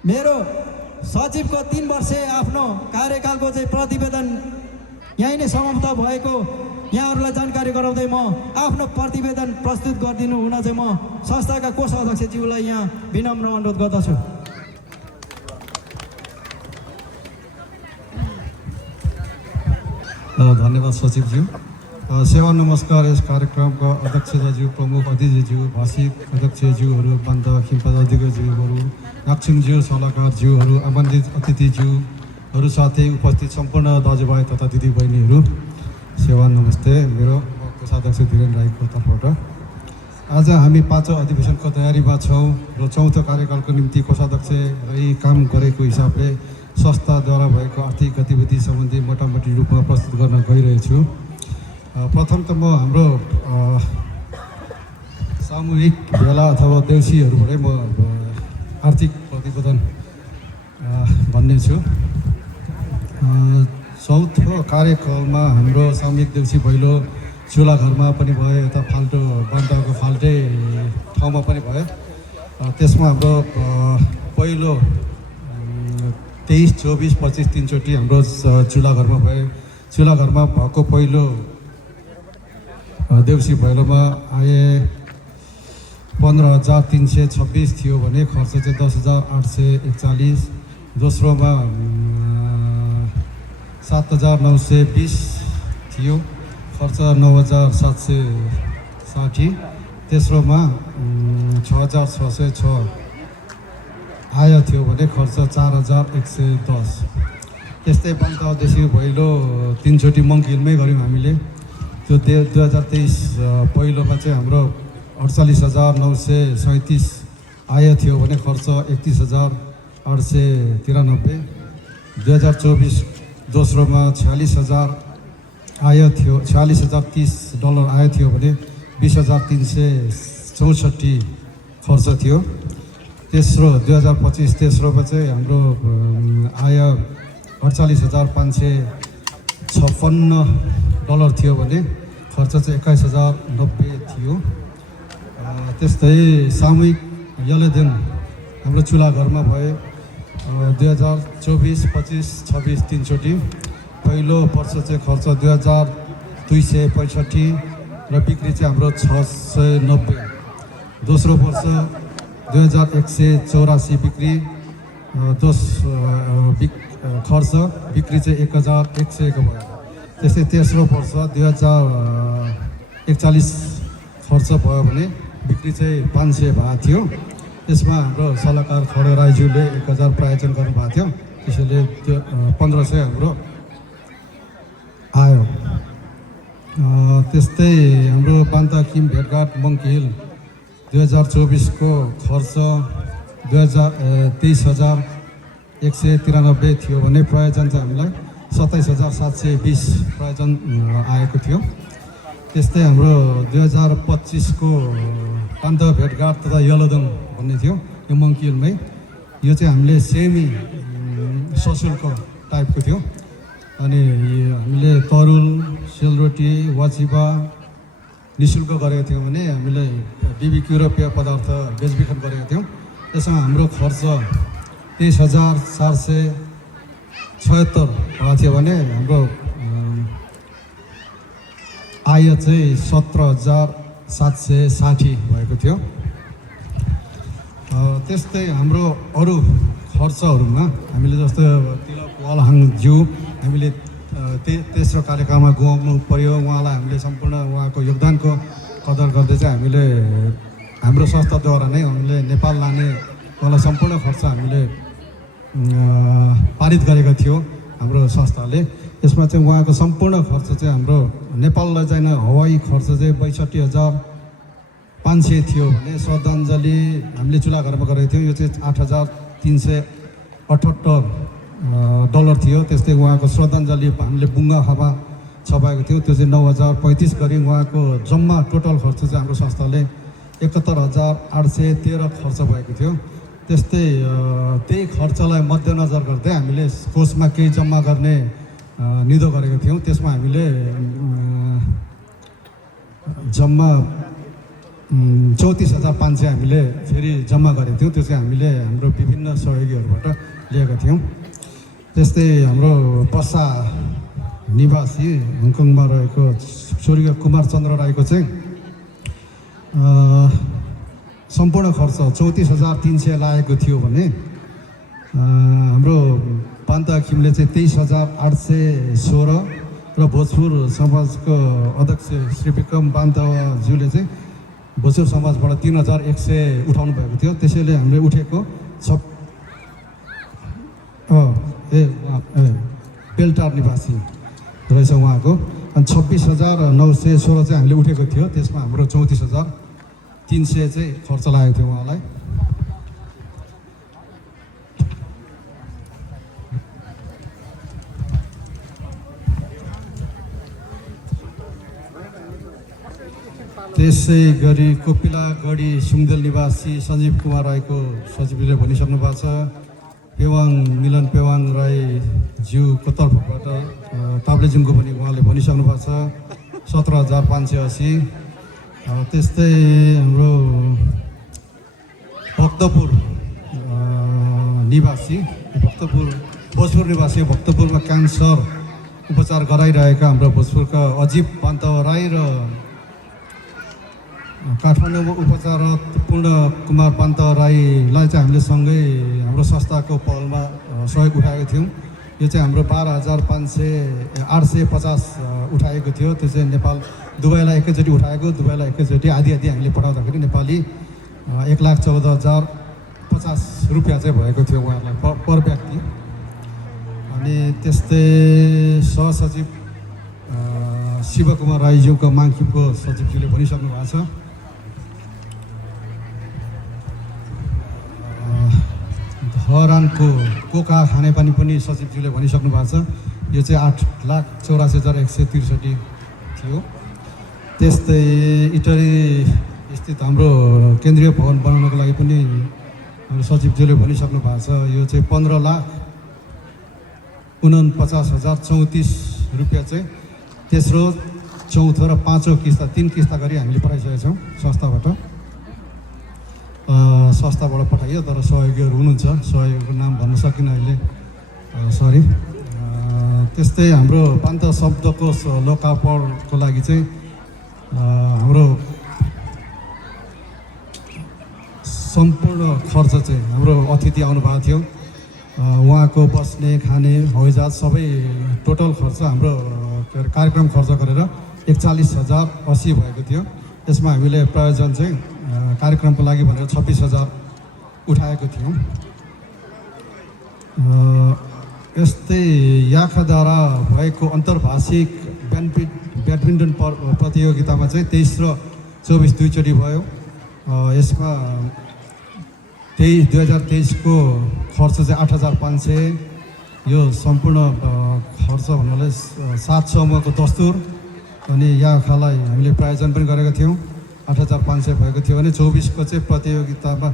मेरो सचिवको 3 वर्ष आफ्नो कार्यकालको चाहिँ प्रतिवेदन यहीँ नै समाप्त भएको यहाँहरूलाई जानकारी गराउँदै म आफ्नो प्रतिवेदन प्रस्तुत गरिदिनु हुन चाहिँ म संस्थाका कोषाध्यक्षज्यूलाई यहाँ विनम्र अनुरोध गर्दछु। धन्यवाद सचिवज्यू। सेवा नमस्कार। यस कार्यक्रमका अध्यक्षज्यू, प्रमुख अतिथिज्यू, भाषिक अध्यक्षज्यूहरू, पन्त खिमपद अधिकारीज्यूहरू, नाक्छिङज्यू, सल्लाहकारज्यूहरू, आमन्त्रित अतिथिज्यूहरू साथै उपस्थित सम्पूर्ण दाजुभाइ तथा दिदीबहिनीहरू, सेवा नमस्ते। मेरो कोषाध्यक्ष धीरेन राईको तर्फबाट आज हामी 5औं अधिवेशनको तयारीमा छौँ र 4थो कार्यकालको निम्ति कोषाध्यक्ष रही काम गरेको हिसाबले संस्थाद्वारा भएको आर्थिक गतिविधि सम्बन्धी मोटामोटी रूपमा प्रस्तुत गर्न गइरहेछु। प्रथम त म हाम्रो सामूहिक भेला अथवा देउसीहरूबाटै म आर्थिक प्रतिवेदन भन्नेछु। 4थो कार्यकालमा हाम्रो सामूहिक देउसी भैलो चुला घरमा पनि भयो, यता फाल्टो बान्दाको फाल्टै ठाउँमा पनि भयो। त्यसमा हाम्रो पहिलो 23, 24, 25 3चोटि हाम्रो चुला घरमा भयो। चुला घरमा भएको पहिलो देउसी भैलोमा आए 15,326 थियो भने खर्च चाहिँ 10,841। दोस्रोमा 7,920 थियो, खर्च 9,760। तेस्रोमा 6,606 आय थियो भने खर्च 4,110। त्यस्तै बान्तादेशी भैलो 3चोटि मङ्किलमै गऱ्यौँ हामीले। त्यो 2023 पहिलोमा चाहिँ हाम्रो 48,937 आय थियो भने खर्च 31,893। 2024 दोस्रोमा 46,000 आय थियो, $46,030 आय थियो भने 20,364 खर्च थियो। तेस्रो 2025 तेस्रोमा चाहिँ हाम्रो आय $48,556 थियो भने खर्च चाहिँ 21,090 थियो। त्यस्तै सामूहिक यलेदेन हाम्रो चुला घरमा भयो 2024, 25, 26 3चोटि। पहिलो वर्ष चाहिँ खर्च 2,265 र बिक्री चाहिँ हाम्रो 690। दोस्रो वर्ष 2,184 बिक्री, खर्च बिक्री चाहिँ 1,101 भयो। त्यस्तै तेस्रो वर्ष 2,041 खर्च भयो भने बिक्री चाहिँ 500 भएको थियो। त्यसमा हाम्रो सल्लाहकार खडे राईज्यूले 1,000 प्रायोजन गर्नुभएको थियो, त्यसैले त्यो 1,500 हाम्रो आयो। त्यस्तै हाम्रो बान्ताकिम भेटघाट मङ्किल 2024 को खर्च 23,193 थियो भने प्रयोजन चाहिँ हामीलाई 27,720 प्रयोजन आएको थियो। त्यस्तै हाम्रो 2025 को पान्त भेटघाट तथा यलोदङ भन्ने थियो यो मङ्किलमै। यो चाहिँ हामीले सेमी सशुल्क टाइपको थियो। अनि हामीले तरुल, सेलरोटी, वाचिपा निःशुल्क गरेको थियौँ भने हामीले बिबिक्यू र पेय पदार्थ बेचबिखन गरेका थियौँ। त्यसमा हाम्रो खर्च 23,476 भएको थियो भने हाम्रो आय चाहिँ 17,760 भएको थियो। त्यस्तै हाम्रो अरू खर्चहरूमा हामीले जस्तो तिलक वालहाङ ज्यू हामीले तेस्रो कार्यकालमा गुमाउनु पर्यो। उहाँलाई हामीले सम्पूर्ण उहाँको योगदानको कदर गर्दै चाहिँ हामीले हाम्रो संस्थाद्वारा नै हामीले नेपाल लाने उहाँलाई सम्पूर्ण खर्च हामीले पारित गरेको थियो हाम्रो संस्थाले। यसमा चाहिँ उहाँको सम्पूर्ण खर्च चाहिँ हाम्रो नेपाललाई चाहिँ हवाई खर्च चाहिँ 62,500 थियो भने श्रद्धाञ्जली हामीले चुला घरमा गरेको थियौँ, यो चाहिँ $8,378 थियो। त्यस्तै उहाँको श्रद्धाञ्जली हामीले बुङ्गा खामा छपाएको थियो, त्यो चाहिँ 9,035 गरी उहाँको जम्मा टोटल खर्च चाहिँ हाम्रो संस्थाले 71,813 खर्च भएको थियो। त्यस्तै त्यही खर्चलाई मध्यनजर गर्दै हामीले कोषमा केही जम्मा गर्ने निधो गरेको थियौँ। त्यसमा हामीले जम्मा 34,500 हामीले फेरि जम्मा गरेको थियौँ। त्यो चाहिँ हामीले हाम्रो विभिन्न सहयोगीहरूबाट लिएका थियौँ। त्यस्तै हाम्रो पर्सा निवासी हङकङमा रहेको स्वर्गीय कुमार चन्द्र राईको चाहिँ सम्पूर्ण खर्च 34,300 लागेको थियो भने हाम्रो पान्त खिमले चाहिँ 23,816 र भोजपुर समाजको अध्यक्ष श्री विक्रम पान्तज्यूले चाहिँ भोजपुर समाजबाट 3,100 उठाउनु भएको थियो। त्यसैले हामीले उठेको बेलटार निवासी रहेछ उहाँको। अनि 26,916 चाहिँ हामीले उठेको थियो। त्यसमा हाम्रो 34,300 चाहिँ खर्च लागेको थियो उहाँलाई। त्यसै गरी कोपिलागढी सुङदेल निवासी सञ्जीव कुमार राईको सचिवले भनिसक्नु भएको छ। पेवाङ मिलन पेवाङ राईज्यूको तर्फबाट ताप्लेजुङको पनि उहाँले भनिसक्नु भएको छ 17,580। त्यस्तै हाम्रो भक्तपुर निवासी भोजपुर निवासी भक्तपुरमा क्यान्सर उपचार गराइरहेका हाम्रो भोजपुरका अजीब पान्त राई र काठमाडौँमा उपचाररत पूर्ण कुमार पान्त राईलाई चाहिँ हामीले सँगै हाम्रो संस्थाको पहलमा सहयोग उठाएको थियौँ। यो चाहिँ हाम्रो 12,850 उठाएको थियो। त्यो चाहिँ नेपाल दुबईलाई एकैचोटि उठाएको, दुबईलाई एकैचोटि आधी हामीले पठाउँदाखेरि नेपाली 1,14,050 रुपियाँ चाहिँ भएको थियो उहाँहरूलाई पर व्यक्ति। अनि त्यस्तै सहसचिव शिवकुमार राईज्यूको माङखिमको सचिवज्यूले भनिसक्नु भएको छ। धरानको कोका खानेपानी पनि सचिवज्यूले भनिसक्नु भएको छ। यो चाहिँ 8,84,163 थियो। त्यस्तै इटरी स्थित हाम्रो केन्द्रीय भवन बनाउनको लागि पनि हाम्रो सचिवज्यूले भनिसक्नु भएको छ। यो चाहिँ 15,49,034 रुपियाँ चाहिँ तेस्रो, चौथो र पाँचौँ किस्ता 3 किस्ता गरी हामीले पठाइसकेका छौँ संस्थाबाट पठाइयो। तर सहयोगीहरू हुनुहुन्छ, सहयोगको नाम भन्न सकिनँ अहिले, सरी। त्यस्तै हाम्रो पान्त शब्दकोश लोकार्पणको लागि चाहिँ हाम्रो सम्पूर्ण खर्च चाहिँ हाम्रो अतिथि आउनुभएको थियो। उहाँको बस्ने खाने हवाईजहाज सबै टोटल खर्च हाम्रो कार्यक्रम खर्च गरेर 41,080 भएको थियो। त्यसमा हामीले प्रायोजन चाहिँ कार्यक्रमको लागि भनेर 26,000 उठाएको थियौँ। यस्तै याखाद्वारा भएको अन्तर्भाषिक ब्याडमिन्टन प्रतियोगितामा चाहिँ 23 र 24 दुईचोटि भयो। यसमा 2023 को खर्च चाहिँ 8,500। यो सम्पूर्ण खर्च भन्नाले 7 समूहको दस्तुर अनि याखालाई हामीले प्रायोजन पनि गरेका थियौँ। 8,500 भएको थियो भने 24 को चाहिँ प्रतियोगितामा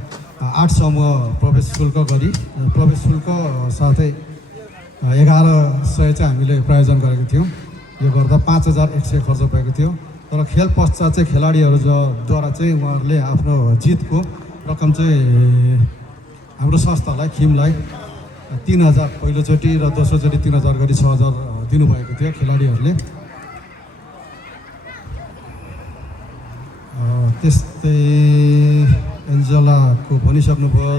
8 समूह प्रवेश शुल्क गरी प्रवेश शुल्क साथै 1,100 चाहिँ हामीले प्रायोजन गरेको थियौँ। यो गर्दा 5,100 खर्च भएको थियो। तर खेल पश्चात चाहिँ खेलाडीहरूद्वारा चाहिँ उहाँहरूले आफ्नो जितको रकम चाहिँ हाम्रो संस्थालाई खिमलाई 3,000 पहिलोचोटि र दोस्रोचोटि 3,000 गरी 6,000 दिनुभएको थियो खेलाडीहरूले। त्यस्तै एन्जेलाको भनिसक्नुभयो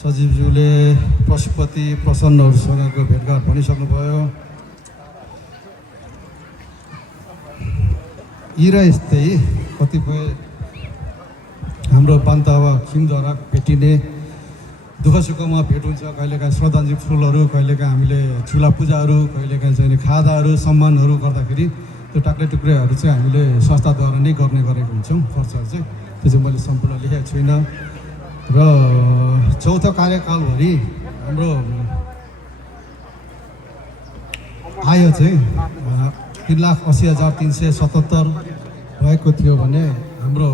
सचिवज्यूले। पशुपति प्रसन्नहरूसँगको भेटघाट भनिसक्नुभयो। यी र यस्तै कतिपय हाम्रो पान्तवा खिमद्वारा भेटिने दुःख सुखमा भेट हुन्छ। कहिलेकाहीँ श्रद्धाञ्जली फुलहरू, कहिलेकाहीँ हामीले चुला पूजाहरू, कहिलेकाहीँ चाहिँ खादाहरू सम्मानहरू गर्दाखेरि त्यो टाक्रे टुक्रेहरू चाहिँ हामीले संस्थाद्वारा नै गर्ने गरेको हुन्छौँ। खर्चहरू चाहिँ त्यो चाहिँ मैले सम्पूर्ण लेखेको छुइनँ। र चौथो कार्यकालभरि हाम्रो आय चाहिँ 3,80,377 भएको थियो भने हाम्रो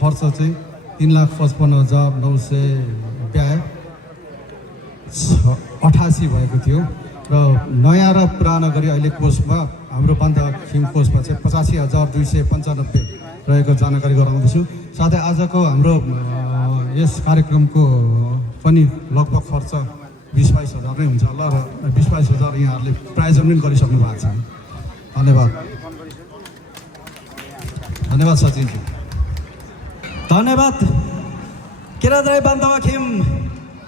खर्च चाहिँ 3,55,988 भएको थियो। र नयाँ र पुरानो गरी अहिले कोषमा हाम्रो पान्त खिम कोषमा चाहिँ 85,295 रहेको जानकारी गराउँदैछु। साथै आजको हाम्रो यस कार्यक्रमको पनि लगभग खर्च 20-22 हजार नै हुन्छ होला र 20-22 हजार यहाँहरूले प्रायोजन पनि गरिसक्नु भएको छ। धन्यवाद। धन्यवाद सचिनजी। धन्यवाद। किरात राई बान्तवा खिम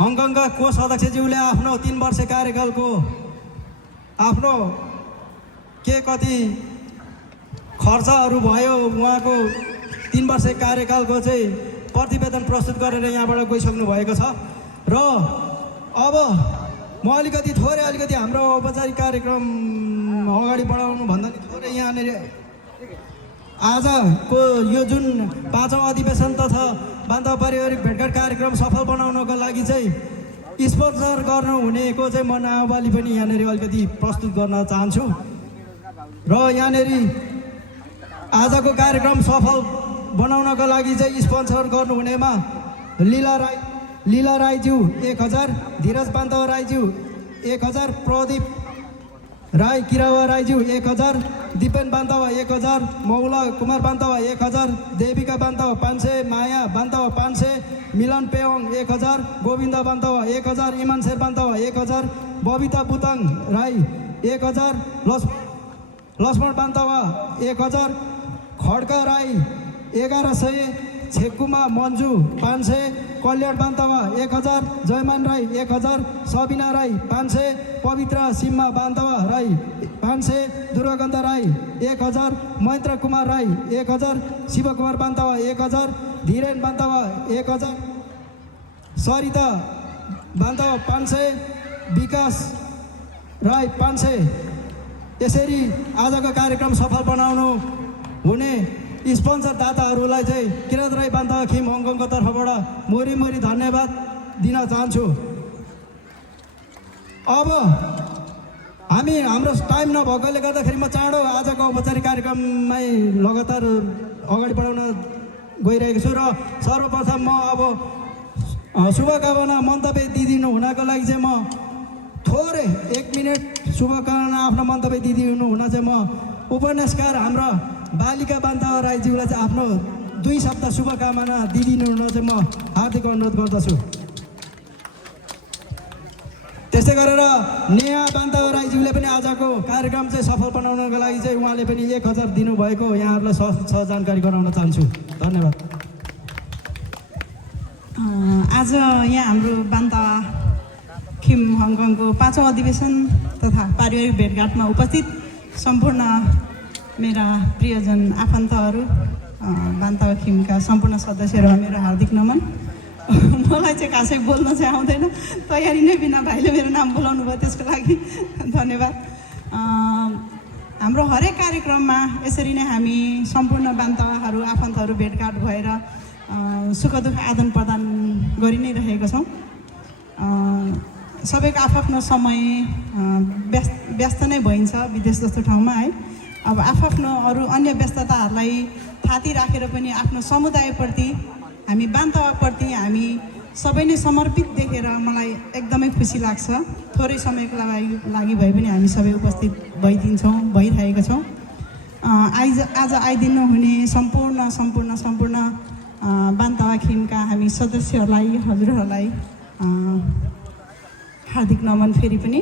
हङकङका कोष अध्यक्षज्यूले आफ्नो 3 वर्ष कार्यकालको आफ्नो के कति खर्चहरू भयो उहाँको 3 वर्ष कार्यकालको चाहिँ प्रतिवेदन प्रस्तुत गरेर यहाँबाट गइसक्नु भएको छ र अब म अलिकति हाम्रो औपचारिक कार्यक्रम अगाडि बढाउनु भन्दा नि थोरै यहाँनिर आजको यो जुन 5औं अधिवेशन तथा बान्तवा पारिवारिक भेटघाट कार्यक्रम सफल बनाउनको लागि चाहिँ स्पोन्सर गर्नु हुनेको चाहिँ म नाउँबाली पनि यहाँनिर अलिकति प्रस्तुत गर्न चाहन्छु र यहाँनिर आजको कार्यक्रम सफल बनाउनको लागि चाहिँ स्पोन्सर गर्नुहुनेमा लीला राईज्यू 1000, धीरज बान्तवा राईज्यू 1000, प्रदीप राई किरावा राईज्यू 1000, दिपेन बान्तवा 1000, मौला कुमार बान्तवा 1000, देविका बान्तवा 500, माया बान्तवा 500, मिलन पेवाङ 1000, गोविन्द बान्तवा 1000, इमान शेर बान्तवा 1000, बबिता बुताङ राई 1000, लक्ष्मण बान्तवा 1000, खड्का राई 1100, छेकुमा मन्जु 500, कल्याण बान्तवा 1000, जयमान राई 1000, सबिना राई 500, पवित्र सिम्मा बान्तवा राई 500, दुर्गागन्ध राई 1000, मैत्र कुमार राई 1000, शिवकुमार बान्तवा 1000, धीरेन बान्तवा 1000, सरिता बान्तवा 500, विकास राई 500। यसरी आजको कार्यक्रम सफल बनाउनु हुने स्पोन्सर दाताहरूलाई चाहिँ किरात राई बान्तवा खिम हङकङको तर्फबाट मोरी धन्यवाद दिन चाहन्छु। अब हाम्रो टाइम नभएकोले गर्दाखेरि म चाँडो आजको औपचारिक कार्यक्रममै लगातार अगाडि बढाउन गइरहेको छु र सर्वप्रथम म अब शुभकामना मन्तव्य दिइदिनु हुनको लागि चाहिँ म थोरै 1 मिनट शुभकामना आफ्नो मन्तव्य दिइदिनु हुन चाहिँ म उपन्यासकार हाम्रा बालिका बान्तवा राईज्यूलाई चाहिँ आफ्नो 2 शब्द शुभकामना दिइदिनु हुन चाहिँ म हार्दिक अनुरोध गर्दछु। त्यस्तै गरेर नेहा बान्तवा राईज्यूले पनि आजको कार्यक्रम चाहिँ सफल बनाउनको लागि चाहिँ उहाँले पनि 1000 दिनुभएको यहाँहरूलाई छ जानकारी गराउन चाहन्छु। धन्यवाद। आज यहाँ हाम्रो बान्तवा खिम हङकङको 5औं अधिवेशन तथा पारिवारिक भेटघाटमा उपस्थित सम्पूर्ण मेरा प्रियजन आफन्तहरू, बान्तवा खिमका सम्पूर्ण सदस्यहरू मेरो हार्दिक नमन। मलाई चाहिँ खासै बोल्न चाहिँ आउँदैन, तयारी नै बिना भाइले मेरो नाम बोलाउनु भयो, त्यसको लागि धन्यवाद। हाम्रो हरेक कार्यक्रममा यसरी नै हामी सम्पूर्ण बान्तवाहरू आफन्तहरू भेटघाट भएर सुख दुःख आदान प्रदान गरि नै रहेका छौँ। सबैको आफ्नो समय व्यस्त नै भइन्छ विदेश जस्तो ठाउँमा है। अब आफ्नो अरू अन्य व्यस्तताहरूलाई थाती राखेर पनि आफ्नो समुदायप्रति हामी बान्तवाप्रति हामी सबै नै समर्पित देखेर मलाई एकदमै खुसी लाग्छ। थोरै समयको लागि भए पनि हामी सबै उपस्थित भइरहेका छौँ। आज आइदिनु हुने सम्पूर्ण बान्तवा खिमका हामी सदस्यहरूलाई हजुरहरूलाई हार्दिक नमन। फेरि पनि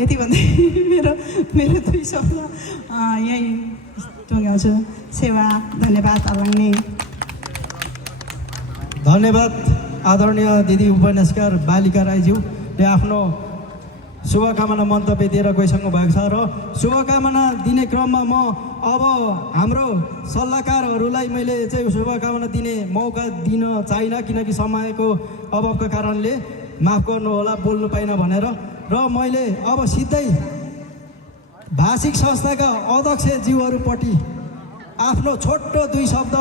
यति भन्दै मेरो 2 शब्द यहीँ टुङ्ग्याउँछु। सेवा धन्यवाद अलाङ्ने। धन्यवाद आदरणीय दिदी उपन्यासकार बालिका राईज्यूले आफ्नो शुभकामना मन्तव्य दिएर गइसक्नु भएको छ र शुभकामना दिने क्रममा म अब हाम्रो सल्लाहकारहरूलाई मैले चाहिँ शुभकामना दिने मौका दिन चाहिनँ, किनकि समयको अभावको कारणले माफ गर्नु होला बोल्नु पाइनँ भनेर। र मैले अब सिधै भाषिक संस्थाका अध्यक्षज्यूहरूपट्टि आफ्नो छोटो 2 शब्द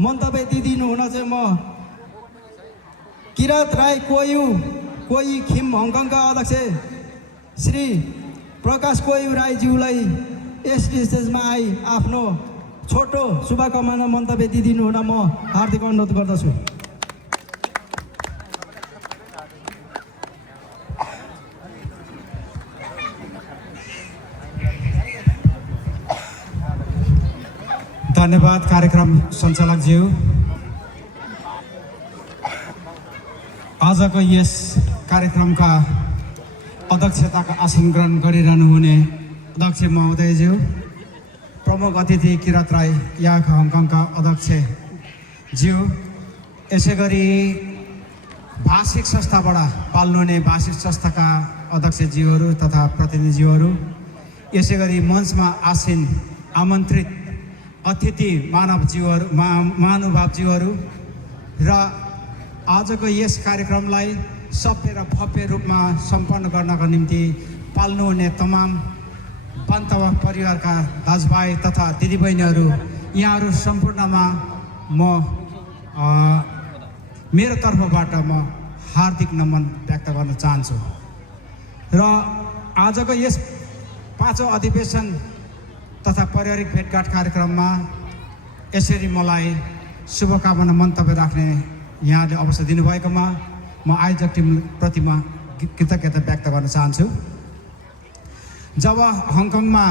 मन्तव्य दिइदिनु हुन चाहिँ म किरात राई कोही खिम हङकङका अध्यक्ष श्री प्रकाश कोही राईज्यूलाई यस स्टेजमा आई आफ्नो छोटो शुभकामना मन्तव्य दिइदिनु हुन म हार्दिक अनुरोध गर्दछु। धन्यवाद कार्यक्रम सञ्चालकज्यू। आजको यस कार्यक्रमका अध्यक्षताका आसन ग्रहण गरिरहनु हुने अध्यक्ष महोदयज्यू, प्रमुख अतिथि किरात राई याखा हङकङका अध्यक्षज्यू, यसै गरी भाषिक संस्थाबाट पाल्नु हुने भाषिक संस्थाका अध्यक्षज्यूहरू तथा प्रतिनिधिज्यूहरू, यसै गरी मञ्चमा आसीन आमन्त्रित अतिथि महानुभावज्यूहरू र आजको यस कार्यक्रमलाई सभ्य र भव्य रूपमा सम्पन्न गर्नका निम्ति पाल्नुहुने तमाम बान्तवा परिवारका दाजुभाइ तथा दिदीबहिनीहरू, यहाँहरू सम्पूर्णमा म मेरो तर्फबाट म हार्दिक नमन व्यक्त गर्न चाहन्छु। र आजको यस 5औं अधिवेशन तथा पारिवारिक भेटघाट कार्यक्रममा यसरी मलाई शुभकामना मन्तव्य राख्ने यहाँले अवसर दिनुभएकोमा म आयोजक टिमप्रति म कृतज्ञता व्यक्त गर्न चाहन्छु। जब हङकङमा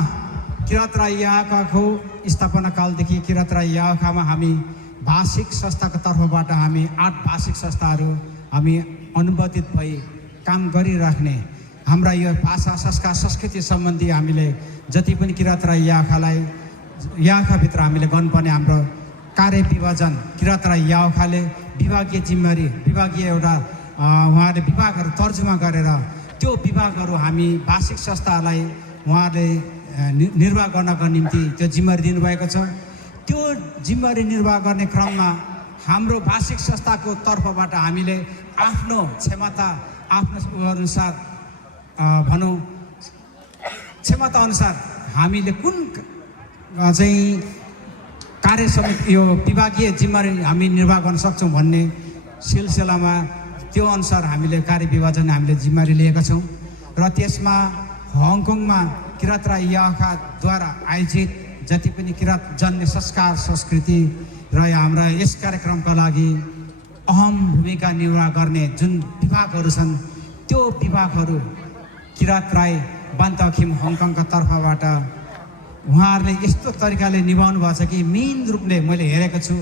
किरात राई याखाको स्थापना कालदेखि किरात राई याखामा हामी भाषिक संस्थाको तर्फबाट हामी 8 भाषिक संस्थाहरू हामी अनुमोदित भई काम गरिराख्ने, हाम्रा यो भाषा संस्कार संस्कृति सम्बन्धी हामीले जति पनि किरात राई याखाभित्र हामीले गर्नुपर्ने हाम्रो कार्य विभाजन, किरात राई याखाले विभागीय जिम्मेवारी, विभागीय एउटा उहाँले विभागहरू तर्जुमा गरेर त्यो विभागहरू हामी भाषिक संस्थालाई उहाँले निर्वाह गर्नको निम्ति त्यो जिम्मेवारी दिनुभएको छ। त्यो जिम्मेवारी निर्वाह गर्ने क्रममा हाम्रो भाषिक संस्थाको तर्फबाट हामीले आफ्नो क्षमता, आफ्नो अनुसार भनौँ क्षमता अनुसार हामीले कुन चाहिँ कार्य समिति यो विभागीय जिम्मेवारी हामी निर्वाह गर्न सक्छौँ भन्ने सिलसिलामा त्यो अनुसार हामीले कार्य विभाजन हामीले जिम्मेवारी लिएका छौँ। र त्यसमा हङकङमा किरात राई याखाद्वारा आयोजित जति पनि किरात जन्य संस्कार संस्कृति र हाम्रा यस कार्यक्रमका लागि अहम भूमिका निर्वाह गर्ने जुन विभागहरू छन्, त्यो विभागहरू किरात राई बान्तखिम हङकङका तर्फबाट उहाँहरूले यस्तो तरिकाले निभाउनु भएको छ कि मेन रूपले मैले हेरेको छु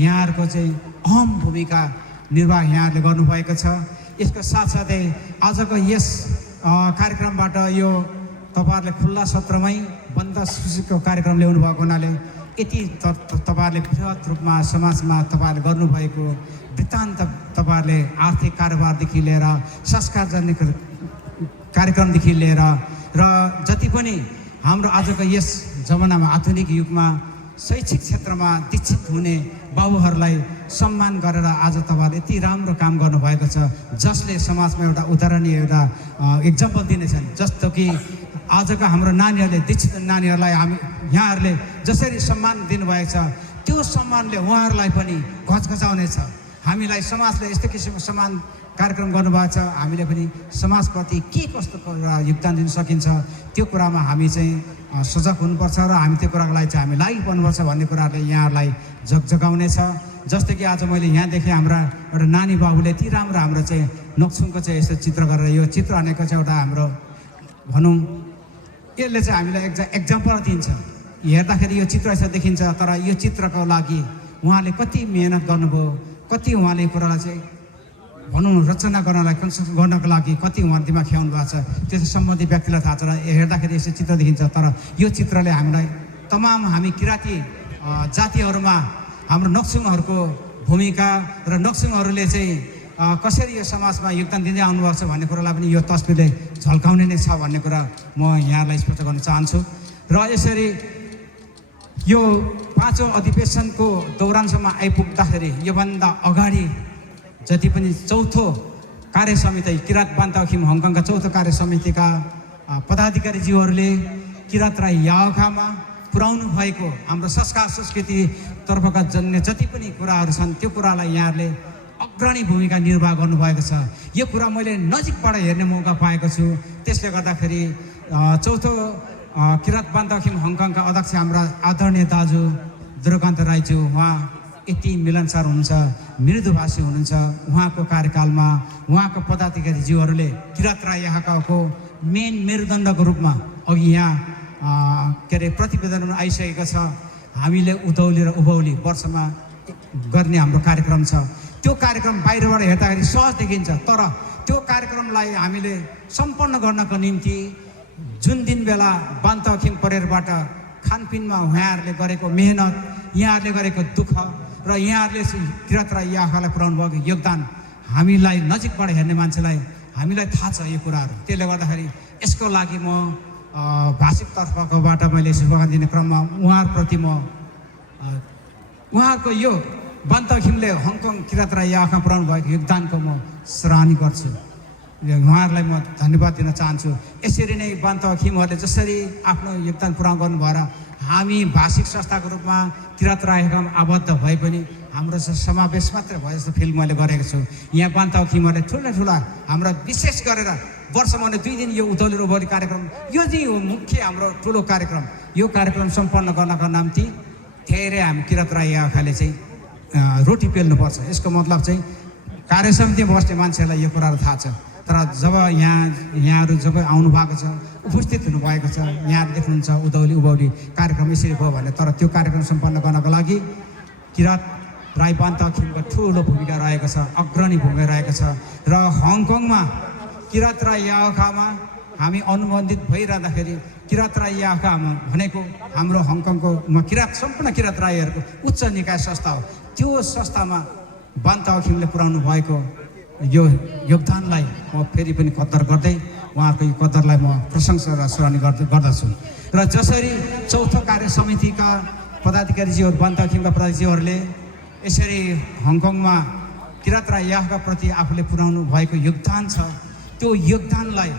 यहाँहरूको चाहिँ अहम भूमिका निर्वाह यहाँहरूले गर्नुभएको छ। यसको साथसाथै आजको यस कार्यक्रमबाट यो तपाईँहरूले खुल्ला सत्रमै बन्द सूचीको कार्यक्रम ल्याउनु भएको हुनाले यति तपाईँहरूले बृहत रूपमा समाजमा तपाईँहरूले गर्नुभएको वृत्तान्त, तपाईँहरूले आर्थिक कारोबारदेखि लिएर संस्कारजन्य कार्यक्रमदेखि लिएर र जति पनि हाम्रो आजको यस जमानामा आधुनिक युगमा शैक्षिक क्षेत्रमा दीक्षित हुने बाबुहरूलाई सम्मान गरेर आज तपाईँहरूले यति राम्रो काम गर्नुभएको छ, जसले समाजमा एउटा उदाहरणीय एउटा इक्जाम्पल दिनेछन्। जस्तो कि आजको हाम्रो नानीहरूले, दीक्षित नानीहरूलाई हामी यहाँहरूले जसरी सम्मान दिनुभएको छ, त्यो सम्मानले उहाँहरूलाई पनि घचघचाउनेछ। हामीलाई समाजले यस्तो किसिमको सम्मान कार्यक्रम गर्नुभएको छ, हामीले पनि समाजप्रति के कस्तो कुरा योगदान दिन सकिन्छ त्यो कुरामा हामी चाहिँ सजग हुनुपर्छ र हामी त्यो कुराको लागि चाहिँ हामी लागि पर्नुपर्छ भन्ने कुराहरूले यहाँहरूलाई जगजगाउनेछ। जस्तो कि आज मैले यहाँ देखेँ हाम्रा एउटा नानी बाबुले यति राम्रो हाम्रो चाहिँ नक्सुङको चाहिँ यस्तो चित्र गरेर यो चित्र हानेको चाहिँ एउटा हाम्रो भनौँ यसले चाहिँ हामीलाई एक्जाम्पल दिन्छ। हेर्दाखेरि यो चित्र यसो देखिन्छ, तर यो चित्रको लागि उहाँले कति मेहनत गर्नुभयो, कति उहाँले कुरालाई चाहिँ भनौँ रचना गर्नको लागि कति उहाँ दिमाग खेलाउनु भएको छ, त्यो सम्बन्धी व्यक्तिलाई थाहा छ। र हेर्दाखेरि यसो चित्र देखिन्छ, तर यो चित्रले हामीलाई तमाम हामी किराँती जातिहरूमा हाम्रो नक्सुङहरूको भूमिका र नक्सुङहरूले चाहिँ कसरी यो समाजमा योगदान दिँदै आउनुभएको छ भन्ने कुरालाई पनि यो तस्बिरले झल्काउने नै छ भन्ने कुरा म यहाँलाई स्पष्ट गर्न चाहन्छु। र यसरी यो 5औं अधिवेशनको दौरानसम्म आइपुग्दाखेरि योभन्दा अगाडि जति पनि चौथो कार्य समिति किरात बान्तखिम हङकङका चौथो कार्य समितिका पदाधिकारीज्यूहरूले किरात राई याखामा पुर्याउनु भएको हाम्रो संस्कार संस्कृति तर्फका जन्य जति पनि कुराहरू छन् त्यो कुरालाई यहाँहरूले अग्रणी भूमिका निर्वाह गर्नुभएको छ। यो कुरा मैले नजिकबाट हेर्ने मौका पाएको छु। त्यसले गर्दाखेरि चौथो किरात बान्तखिम हङकङका अध्यक्ष हाम्रा आदरणीय दाजु दुर्गान्त राईज्यू, उहाँ यति मिलनसार हुनुहुन्छ, मृदुभाषी हुनुहुन्छ। उहाँको कार्यकालमा उहाँको पदाधिकारीज्यूहरूले किरात राई याखाको मेन मेरुदण्डको रूपमा अघि यहाँ के अरे प्रतिवेदनमा आइसकेको छ हामीले उधौली र उभौली वर्षमा गर्ने हाम्रो कार्यक्रम छ। त्यो कार्यक्रम बाहिरबाट हेर्दाखेरि सहज देखिन्छ, तर त्यो कार्यक्रमलाई हामीले सम्पन्न गर्नको निम्ति जुन दिन बेला बान्तवखिम परेरबाट खानपिनमा उहाँहरूले गरेको मेहनत, यहाँहरूले गरेको दुःख र यहाँहरूले किरात राई याखालाई पुर्याउनु भएको योगदान हामीलाई नजिकबाट हेर्ने मान्छेलाई हामीलाई थाहा छ यो कुराहरू। त्यसले गर्दाखेरि यसको लागि म भाषिक तर्फबाट मैले शुभकामना दिने क्रममा उहाँहरूप्रति म उहाँहरूको यो बान्तवखिमले हङकङ किरात राई याखा पुर्याउनु भएको योगदानको म सराहना गर्छु। उहाँहरूलाई म धन्यवाद दिन चाहन्छु। यसरी नै बान्तवखिमहरूले जसरी आफ्नो योगदान पुर्याउनु गर्नु भएर हामी भाषिक संस्थाको रूपमा किरात राईमा आबद्ध भए पनि हाम्रो समावेश मात्र भयो जस्तो फिल मैले गरेको छु। यहाँ बान्तवखिमहरूले ठुला हाम्रा विशेष गरेर वर्षमा 2 दिन यो उधौली उभौली कार्यक्रम यो चाहिँ हो मुख्य हाम्रो ठुलो कार्यक्रम। यो कार्यक्रम सम्पन्न गर्नको निम्ति धेरै हामी किरात राई याखाले चाहिँ रोटी पेल्नुपर्छ। यसको मतलब चाहिँ कार्यसमितिमा बस्ने मान्छेहरूलाई यो कुराहरू थाहा छ, तर जब यहाँहरू जब आउनु भएको छ, उपस्थित हुनुभएको छ, यहाँहरू देख्नुहुन्छ उधौली उभौली कार्यक्रम यसरी भयो भने, तर त्यो कार्यक्रम सम्पन्न गर्नको लागि किरात राई बान्तवखिमको ठुलो भूमिका रहेको छ, अग्रणी भूमिका रहेको छ। र हङकङमा किरात राई याखामा हामी अनुबन्धित भइरहँदाखेरि किरात राई याखामा भनेको हाम्रो हङकङको सम्पूर्ण किरात राईहरूको उच्च निकाय संस्था हो। त्यो संस्थामा बान्तवखिमले पुर्याउनु भएको यो योगदानलाई म फेरि पनि कदर गर्दै उहाँहरूको यो कदरलाई म प्रशंसा र सराहना गर्दछु। र जसरी चौथो कार्य समितिका पदाधिकारीज्यूहरू बान्तवखिमका पदाधिकारीहरूले यसरी हङकङमा किरात राई याखा प्रति आफूले पुर्याउनु भएको योगदान छ, त्यो योगदानलाई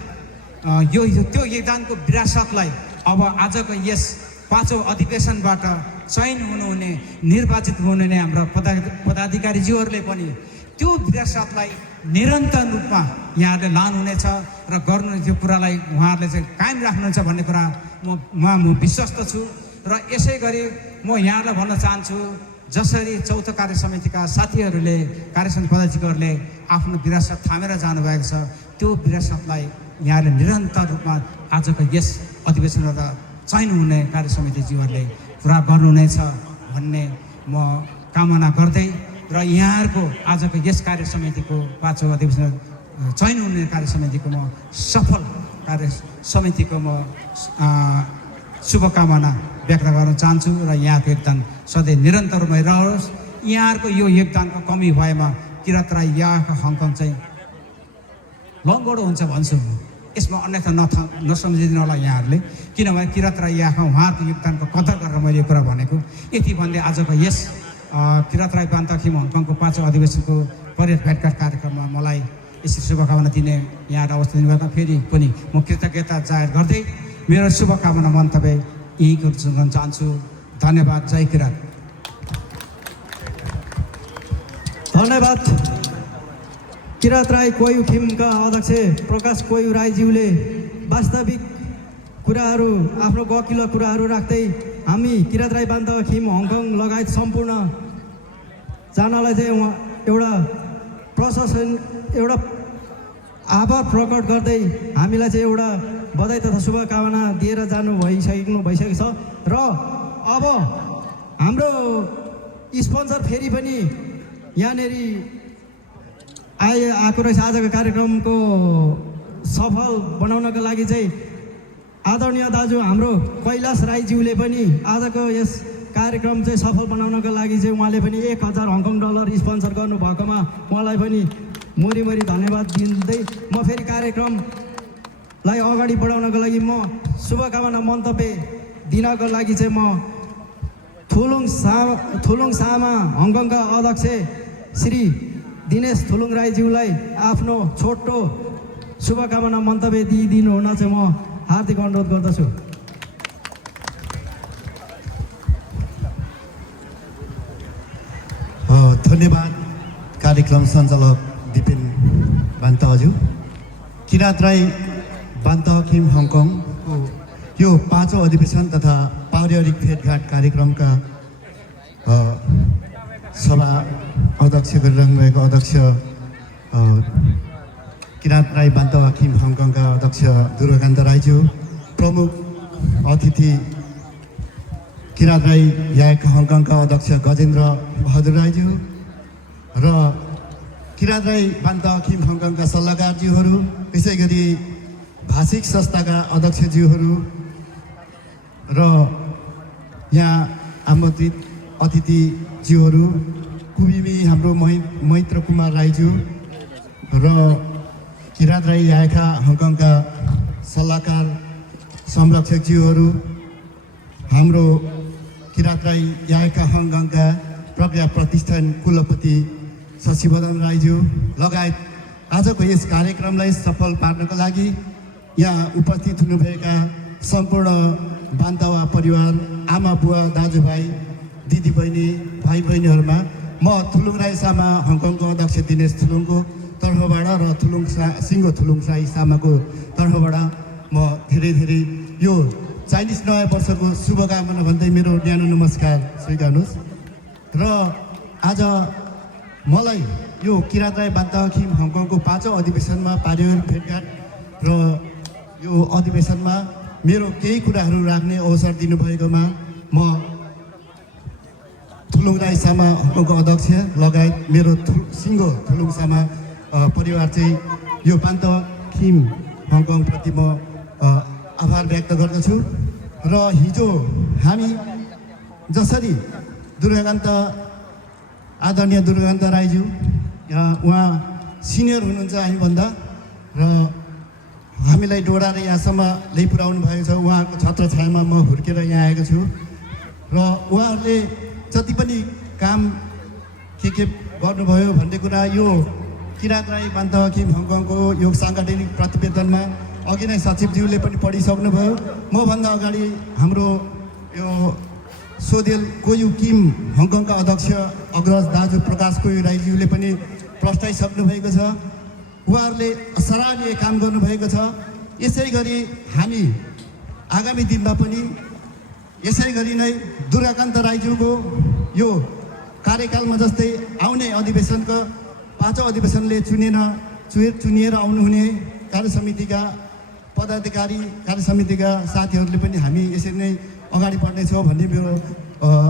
त्यो योगदानको विरासतलाई अब आजको यस 5औं अधिवेशनबाट चयन हुनुहुने निर्वाचित हुनुहुने हाम्रा पदाधिकारीज्यूहरूले पनि त्यो विरासतलाई निरन्तर रूपमा यहाँहरूले लानुहुनेछ र गर्नु त्यो कुरालाई उहाँहरूले चाहिँ कायम राख्नुहुन्छ भन्ने कुरा म विश्वस्त छु। र यसै गरी म यहाँलाई भन्न चाहन्छु, जसरी चौथो कार्य समितिका साथीहरूले कार्यसमिति पदाधिकारीहरूले आफ्नो विरासत थामेर जानुभएको छ, त्यो विरासतलाई यहाँले निरन्तर रूपमा आजको यस अधिवेशनबाट चयन हुने कार्य समितिज्यूहरूले पुरा गर्नुहुनेछ भन्ने म कामना गर्दै र यहाँहरूको आजको यस कार्य समितिको 5औं अधिवेशन चयन हुने कार्य समितिको म सफल कार्य समितिको म शुभकामना व्यक्त गर्न चाहन्छु र यहाँको योगदान सधैँ निरन्तर रूपमा रहोस्। यहाँहरूको यो योगदानको कमी भएमा किरात राई याखा हङकङ चाहिँ लङ्गडो हुन्छ भन्छु। यसमा अन्यथा नसम्झिदिनु होला यहाँहरूले, किनभने किरात राई याखा उहाँहरूको योगदानको कदर गरेर मैले यो कुरा भनेको। यति भन्दै आजको यस किरात राई बान्तवखिम हङकङको 5औं अधिवेशनको परेड भेटघाट कार्यक्रममा मलाई यसरी शुभकामना दिने यहाँ अवस्था दिनुभएमा फेरि पनि म कृतज्ञता जाहेर गर्दै मेरो शुभकामना मन्तव्य यही गर्न चाहन्छु। धन्यवाद। जय किरात। धन्यवाद। किरात राई कोयुखिमका अध्यक्ष प्रकाश कोयु राईज्यूले वास्तविक कुराहरू आफ्नो गकिलो कुराहरू राख्दै हामी किरात राई बान्तवखिम हङकङ लगायत सम्पूर्ण जानलाई चाहिँ उहाँ एउटा प्रशासन एउटा आभार प्रकट गर्दै हामीलाई चाहिँ एउटा बधाई तथा शुभकामना दिएर जानु भइसकेको छ। र अब हाम्रो स्पोन्सर फेरि पनि यहाँनिर आएको रहेछ। आजको कार्यक्रमको सफल बनाउनको लागि चाहिँ आदरणीय दाजु हाम्रो कैलाश राईज्यूले पनि आजको यस कार्यक्रम चाहिँ सफल बनाउनको लागि चाहिँ उहाँले पनि 1000 हङकङ डलर स्पोन्सर गर्नुभएकोमा उहाँलाई पनि मोरी धन्यवाद दिँदै म फेरि कार्यक्रमलाई अगाडि बढाउनको लागि म शुभकामना मन्तव्य दिनको लागि चाहिँ म थुलुङ सामा हङकङका अध्यक्ष श्री दिनेश थुलुङ राईज्यूलाई आफ्नो छोटो शुभकामना मन्तव्य दिइदिनु हुन चाहिँ म हार्दिक अनुरोध गर्दछु। धन्यवाद कार्यक्रम सञ्चालक दिपेन बान्तहज्यू। किरात राई बान्तवखिम हङकङको यो 5औं अधिवेशन तथा पारिवारिक भेटघाट कार्यक्रमका सभा अध्यक्ष गरिरहनुभएको अध्यक्ष किरात राई बान्तवखिम हङकङका अध्यक्ष दुर्गाकान्त राईज्यू, प्रमुख अतिथि किरात राई याक हङकङका अध्यक्ष गजेन्द्र बहादुर राईज्यू र किरात राई बान्त अखिम हङकङका सल्लाहकारज्यूहरू, त्यसै गरी भाषिक संस्थाका अध्यक्षज्यूहरू र यहाँ आमन्त्रित अतिथिज्यूहरू, कुबिमी हाम्रो मैत्र कुमार राईज्यू र किरात राई याका हङकङका सल्लाहकार संरक्षकज्यूहरू, हाम्रो किरात राई याका हङकङका प्रज्ञा प्रतिष्ठान कुलपति शशिवर्धन राईज्यू लगायत आजको यस कार्यक्रमलाई सफल पार्नको लागि यहाँ उपस्थित हुनुभएका सम्पूर्ण बान्तवा परिवार, आमा बुवा, दाजुभाइ, दिदीबहिनी, भाइ बहिनीहरूमा म थुलुङ राई सामा हङकङको अध्यक्ष दिनेश थुलुङको तर्फबाट र सिङ्गो थुलुङ राई सामाको तर्फबाट म धेरै धेरै यो चाइनिज नयाँ वर्षको शुभकामना भन्दै मेरो न्यानो नमस्कार स्वीकार्नुहोस्। र आज मलाई यो किरात राई बान्त अखिम हङकङको 5औं अधिवेशनमा पारिवारिक भेटघाट र यो अधिवेशनमा मेरो केही कुराहरू राख्ने अवसर दिनुभएकोमा म थुलुङ राई सामा हङकङको अध्यक्ष लगायत मेरो सिङ्गो थुलुङ सामा परिवार चाहिँ यो बान्त अखिम हङकङप्रति म आभार व्यक्त गर्दछु। र हिजो हामी जसरी आदरणीय दुर्गाकान्त राईज्यू उहाँ सिनियर हुनुहुन्छ हामीभन्दा र हामीलाई डोडाएर यहाँसम्म ल्याइपुर्याउनु भएको छ। उहाँको छत्रछायामा म हुर्केर यहाँ आएको छु र उहाँहरूले जति पनि काम के गर्नुभयो भन्ने कुरा यो किरात राई बान्त अखिम हङकङको यो साङ्गठनिक प्रतिवेदनमा अघि नै सचिवज्यूले पनि पढिसक्नुभयो। मभन्दा अगाडि हाम्रो यो सोदेल कोयु किम हङकङका अध्यक्ष अग्रज दाजु प्रकाश कोयु राईज्यूले पनि प्रस्ताइसक्नु भएको छ। उहाँहरूले सराहनीय काम गर्नुभएको छ। यसै गरी हामी आगामी दिनमा पनि यसै गरी नै दुर्गाकान्त राईज्यूको यो कार्यकालमा जस्तै आउने अधिवेशनको 5औं अधिवेशनले चुनिएर आउनुहुने कार्य समितिका पदाधिकारी, कार्य समितिका साथीहरूले पनि हामी यसरी नै अगाडि बढ्नेछौँ भन्ने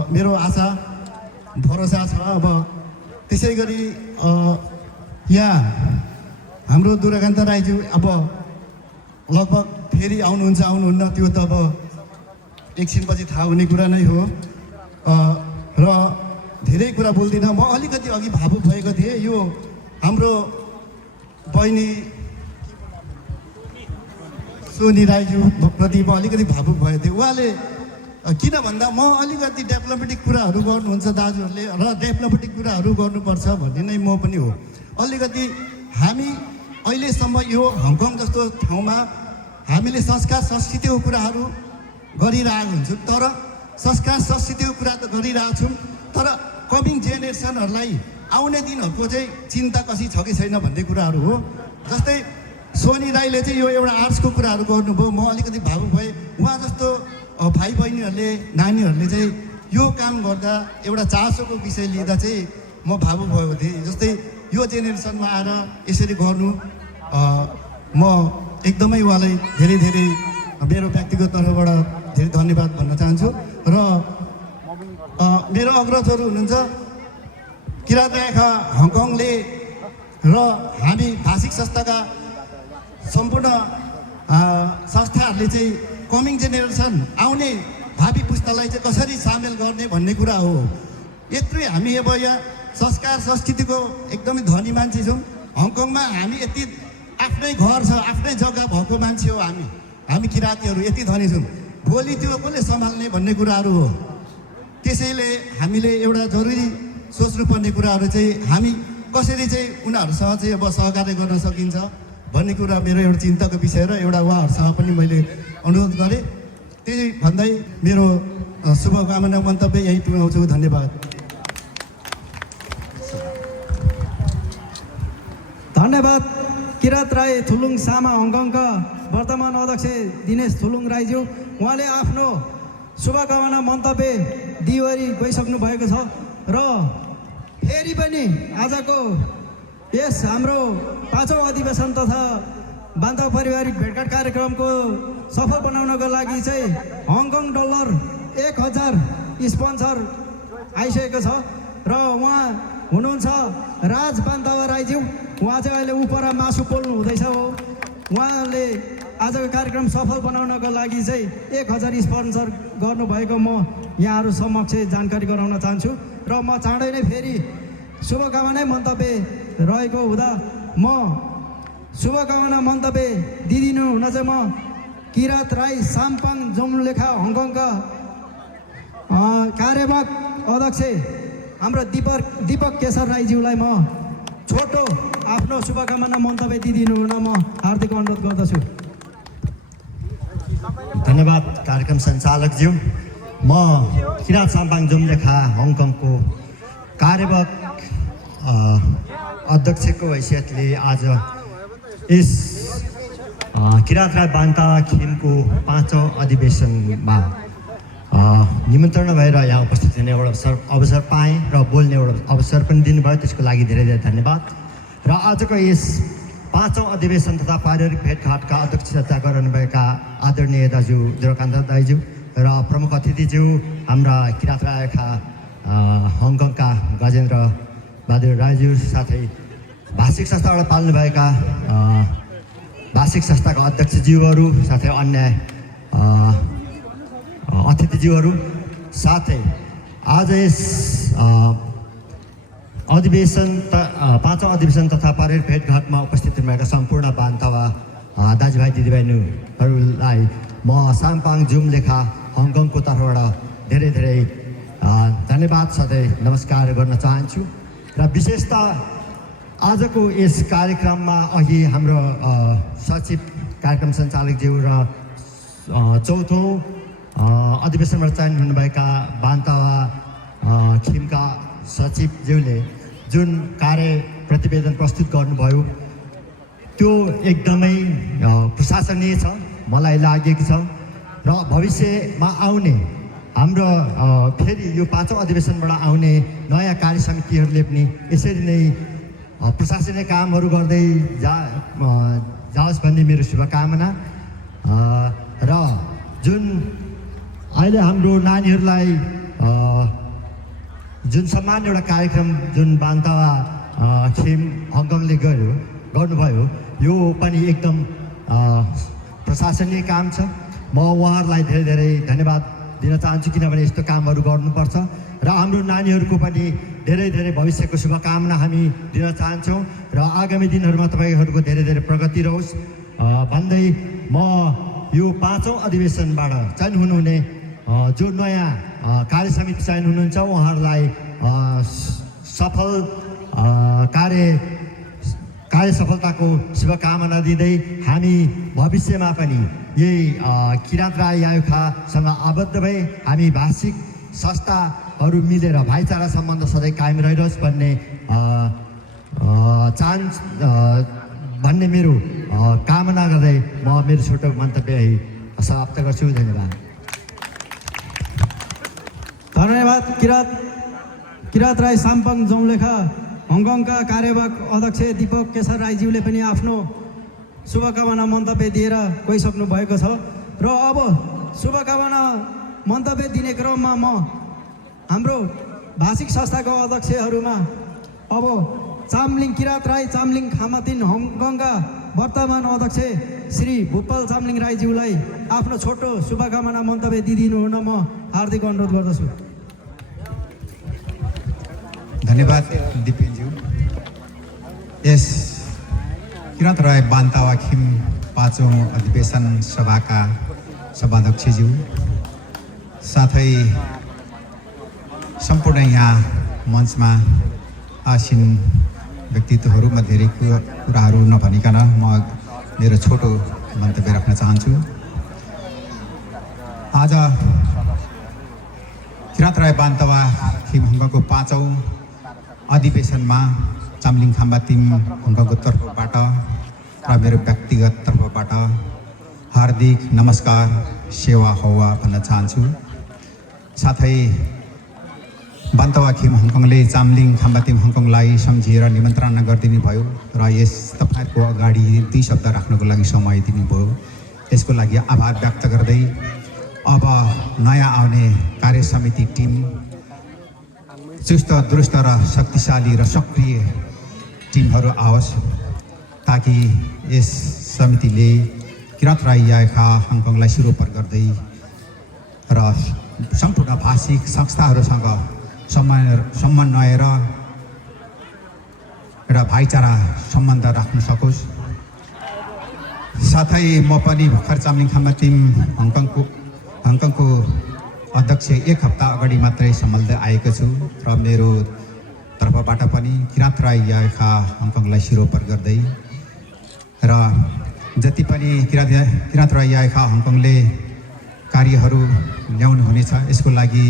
मेरो आशा भरोसा छ। अब त्यसै गरी यहाँ हाम्रो दुर्गाकान्त राईज्यू अब लगभग फेरि आउनुहुन्न त्यो त अब एकछिनपछि थाहा हुने कुरा नै हो। र धेरै कुरा बोल्दिनँ। म अलिकति अघि भावुक भएको थिएँ। यो हाम्रो बहिनी सोनी राईज्यू प्रति म अलिकति भावुक भएको थिएँ। उहाँले किन भन्दा म अलिकति डेभलपमेन्टिक कुराहरू गर्नुहुन्छ दाजुहरूले र डेभलपमेन्टिक कुराहरू गर्नुपर्छ भन्ने नै म पनि हो। अलिकति हामी अहिलेसम्म यो हङकङ जस्तो ठाउँमा हामीले संस्कार संस्कृतिको कुराहरू गरिरहेको हुन्छौँ, तर संस्कार संस्कृतिको कुरा त गरिरहेको छौँ, तर कमिङ जेनेरेसनहरूलाई आउने दिनहरूको चाहिँ चिन्ता कसै छ कि छैन भन्ने कुराहरू हो। जस्तै सोनी राईले चाहिँ यो एउटा आर्ट्सको कुराहरू गर्नुभयो, म अलिकति भावुक भएँ। उहाँ जस्तो भाइ बहिनीहरूले, नानीहरूले चाहिँ यो काम गर्दा एउटा चासोको विषय लिँदा चाहिँ म भावुक भएको थिएँ। जस्तै यो जेनेरेसनमा आएर यसरी गर्नु म एकदमै उहाँलाई धेरै धेरै मेरो व्यक्तिगत तर्फबाट धेरै धन्यवाद भन्न चाहन्छु। र मेरो अग्रजहरू हुनुहुन्छ किरात राई हङकङले र हामी भाषिक संस्थाका सम्पूर्ण संस्थाहरूले चाहिँ कमिङ जेनेरेसन आउने भावी पुस्तालाई चाहिँ कसरी सामेल गर्ने भन्ने कुरा हो। यत्रै हामी अब यहाँ संस्कार संस्कृतिको एकदमै धनी मान्छे छौँ। हङकङमा हामी यति आफ्नै घर छ, आफ्नै जग्गा भएको मान्छे हो। हामी किरातीहरू यति धनी छौँ। भोलि त्यो कसले सम्हाल्ने भन्ने कुराहरू हो। त्यसैले हामीले एउटा जरुरी सोच्नुपर्ने कुराहरू चाहिँ हामी कसरी चाहिँ उनीहरूसँग चाहिँ अब सहकार्य गर्न सकिन्छ भन्ने कुरा मेरो एउटा चिन्ताको विषय र एउटा उहाँहरूसँग पनि मैले अनुरोध गरेँ। त्यही भन्दै मेरो शुभकामना मन्तव्य यही पुऱ्याउँछु। धन्यवाद। धन्यवाद। किरात राई थुलुङ सामा हङकङका वर्तमान अध्यक्ष दिनेश थुलुङ राईज्यू, उहाँले आफ्नो शुभकामना मन्तव्य दिइवरी गइसक्नु भएको छ। र फेरि पनि आजको यस हाम्रो 5औं अधिवेशन तथा बान्ता पारिवारिक भेटघाट कार्यक्रमको सफल बनाउनको लागि चाहिँ हङकङ डलर 1000 स्पोन्सर आइसकेको छ र उहाँ हुनुहुन्छ राज बान्तावा राईज्यू। उहाँ चाहिँ अहिले उपर मासु पोल्नु हुँदैछ हो। उहाँले आजको कार्यक्रम सफल बनाउनको लागि चाहिँ 1000 स्पोन्सर गर्नुभएको म यहाँहरू समक्ष जानकारी गराउन चाहन्छु र म चाँडै नै फेरि शुभकामना मन्तव्य रहेको हुँदा म शुभकामना मन्तव्य दिदिनु हुन चाहिँ म किरात राई साम्पाङ जोमलेखा हङकङका कार्यवाहक अध्यक्ष हाम्रो दीपक केशर राईज्यूलाई म छोटो आफ्नो शुभकामना मन्तव्य दिदिनु हुन म हार्दिक अनुरोध गर्दछु। धन्यवाद कार्यक्रम सञ्चालकज्यू। म किरात साम्पाङ जोमलेखा हङकङको कार्यवाहक अध्यक्षको हैसियतले आज यस किरात राई बान्तावा खिमको 5औं अधिवेशनमा निमन्त्रणा भएर यहाँ उपस्थित हुने एउटा अवसर पाएँ र बोल्ने एउटा अवसर पनि दिनुभयो, त्यसको लागि धेरै धेरै धन्यवाद। र आजको यस 5औं अधिवेशन तथा पारिवारिक भेटघाटका अध्यक्षता गर्नुभएका आदरणीय दाजु देवकान्त दाइज्यू र प्रमुख अतिथिज्यू हाम्रा किरात राईका हङकङका गजेन्द्र बहादुर राईज्यू, साथै भाषिक संस्थाबाट पाल्नुभएका भाषिक संस्थाका अध्यक्षज्यूहरू, साथै अन्य अतिथिज्यूहरू, साथै आज यस अधिवेशन 5औं अधिवेशन तथा पारिवारिक भेटघाटमा उपस्थित हुनुभएका सम्पूर्ण बान्तावा दाजुभाइ दिदीबहिनीहरूलाई म साम्पाङ जोमलेखा हङकङको तर्फबाट धेरै धेरै धन्यवाद साथै नमस्कार गर्न चाहन्छु। र विशेषतः आजको यस कार्यक्रममा अघि हाम्रो सचिव कार्यक्रम सञ्चालकज्यू र चौथौँ अधिवेशनबाट चयन हुनुभएका बान्तावा खिमका सचिवज्यूले जुन कार्य प्रतिवेदन प्रस्तुत गर्नुभयो त्यो एकदमै प्रशंसनीय छ, मलाई लागेको छ। र भविष्यमा आउने हाम्रो फेरि यो 5औं अधिवेशनबाट आउने नयाँ कार्य समितिहरूले पनि यसरी नै प्रशासनिक कामहरू गर्दै जाओस् भन्ने मेरो शुभकामना। र जुन अहिले हाम्रो नानीहरूलाई जुन सम्मान एउटा कार्यक्रम जुन बान्तावा खिम हङकङले गर्नुभयो यो पनि एकदम प्रशासनिक काम छ। म उहाँहरूलाई धेरै धेरै धन्यवाद दिन चाहन्छु, किनभने यस्तो कामहरू गर्नुपर्छ र हाम्रो नानीहरूको पनि धेरै धेरै भविष्यको शुभकामना हामी दिन चाहन्छौँ र आगामी दिनहरूमा तपाईँहरूको धेरै धेरै प्रगति रहोस् भन्दै म यो 5औं अधिवेशनबाट चयन हुनुहुने जो नयाँ कार्य समिति चयन हुनुहुन्छ उहाँहरूलाई सफल कार्य सफलताको शुभकामना दिँदै हामी भविष्यमा पनि यही किरात राई यायुखासँग आबद्ध भई हामी भाषिक संस्थाहरू मिलेर भाइचारा सम्बन्ध सधैँ कायम रहिरहोस् भन्ने मेरो कामना गर्दै म मेरो छोटो मन्तव्य समाप्त गर्छु। धन्यवाद। धन्यवाद। किरात राई साम्पाङ जोमलेखा हङकङका कार्यवाहक अध्यक्ष दीपक केशर राईज्यूले पनि आफ्नो शुभकामना मन्तव्य दिएर गइसक्नु भएको छ र अब शुभकामना मन्तव्य दिने क्रममा म हाम्रो भाषिक संस्थाको अध्यक्षहरूमा अब किरात राई चामलिङ खामातिन हङकङका वर्तमान अध्यक्ष श्री भुपाल चामलिङ राईज्यूलाई आफ्नो छोटो शुभकामना मन्तव्य दिदिनु हुन म हार्दिक अनुरोध गर्दछु। धन्यवाद दिपेनज्यू। यस किरात राई बान्तावा खिम 5औं अधिवेशन सभाका सभाध्यक्षज्यू, साथै सम्पूर्ण यहाँ मञ्चमा आसीन व्यक्तित्वहरूमा धेरै कुराहरू नभनिकन म मेरो छोटो मन्तव्य राख्न चाहन्छु। आज किरात राई बान्तावा खिम हङकङको 5औं अधिवेशनमा चामलिङ खाम्बातिम हङकङको तर्फबाट र मेरो व्यक्तिगत तर्फबाट हार्दिक नमस्कार सेवा हौवा भन्न चाहन्छु। साथै बान्तावा खिम हङकङले चामलिङ खाम्बातिम हङकङलाई सम्झिएर निमन्त्रणा गरिदिनु भयो र यस तपाईँहरूको अगाडि 2 शब्द राख्नको लागि समय दिनुभयो, यसको लागि आभार व्यक्त गर्दै अब नयाँ आउने कार्य समिति टिम चुस्त दुरुस्त र शक्तिशाली र सक्रिय टिमहरू आओस् ताकि यस समितिले किराँत राई याखा हङकङलाई सिरोपर गर्दै र सम्पूर्ण भाषिक संस्थाहरूसँग समन्वय र एउटा भाइचारा सम्बन्ध राख्न सकोस्। साथै म पनि भर्खर चामलिङ खाम्बा टिम हङकङको अध्यक्ष एक हप्ता अगाडि मात्रै सम्हाल्दै आएको छु र मेरो तर्फबाट पनि किराँत राई याखा हङकङलाई सिरोपर गर्दै र जति पनि किराँत राई याखा हङकङले कार्यहरू ल्याउनु हुनेछ यसको लागि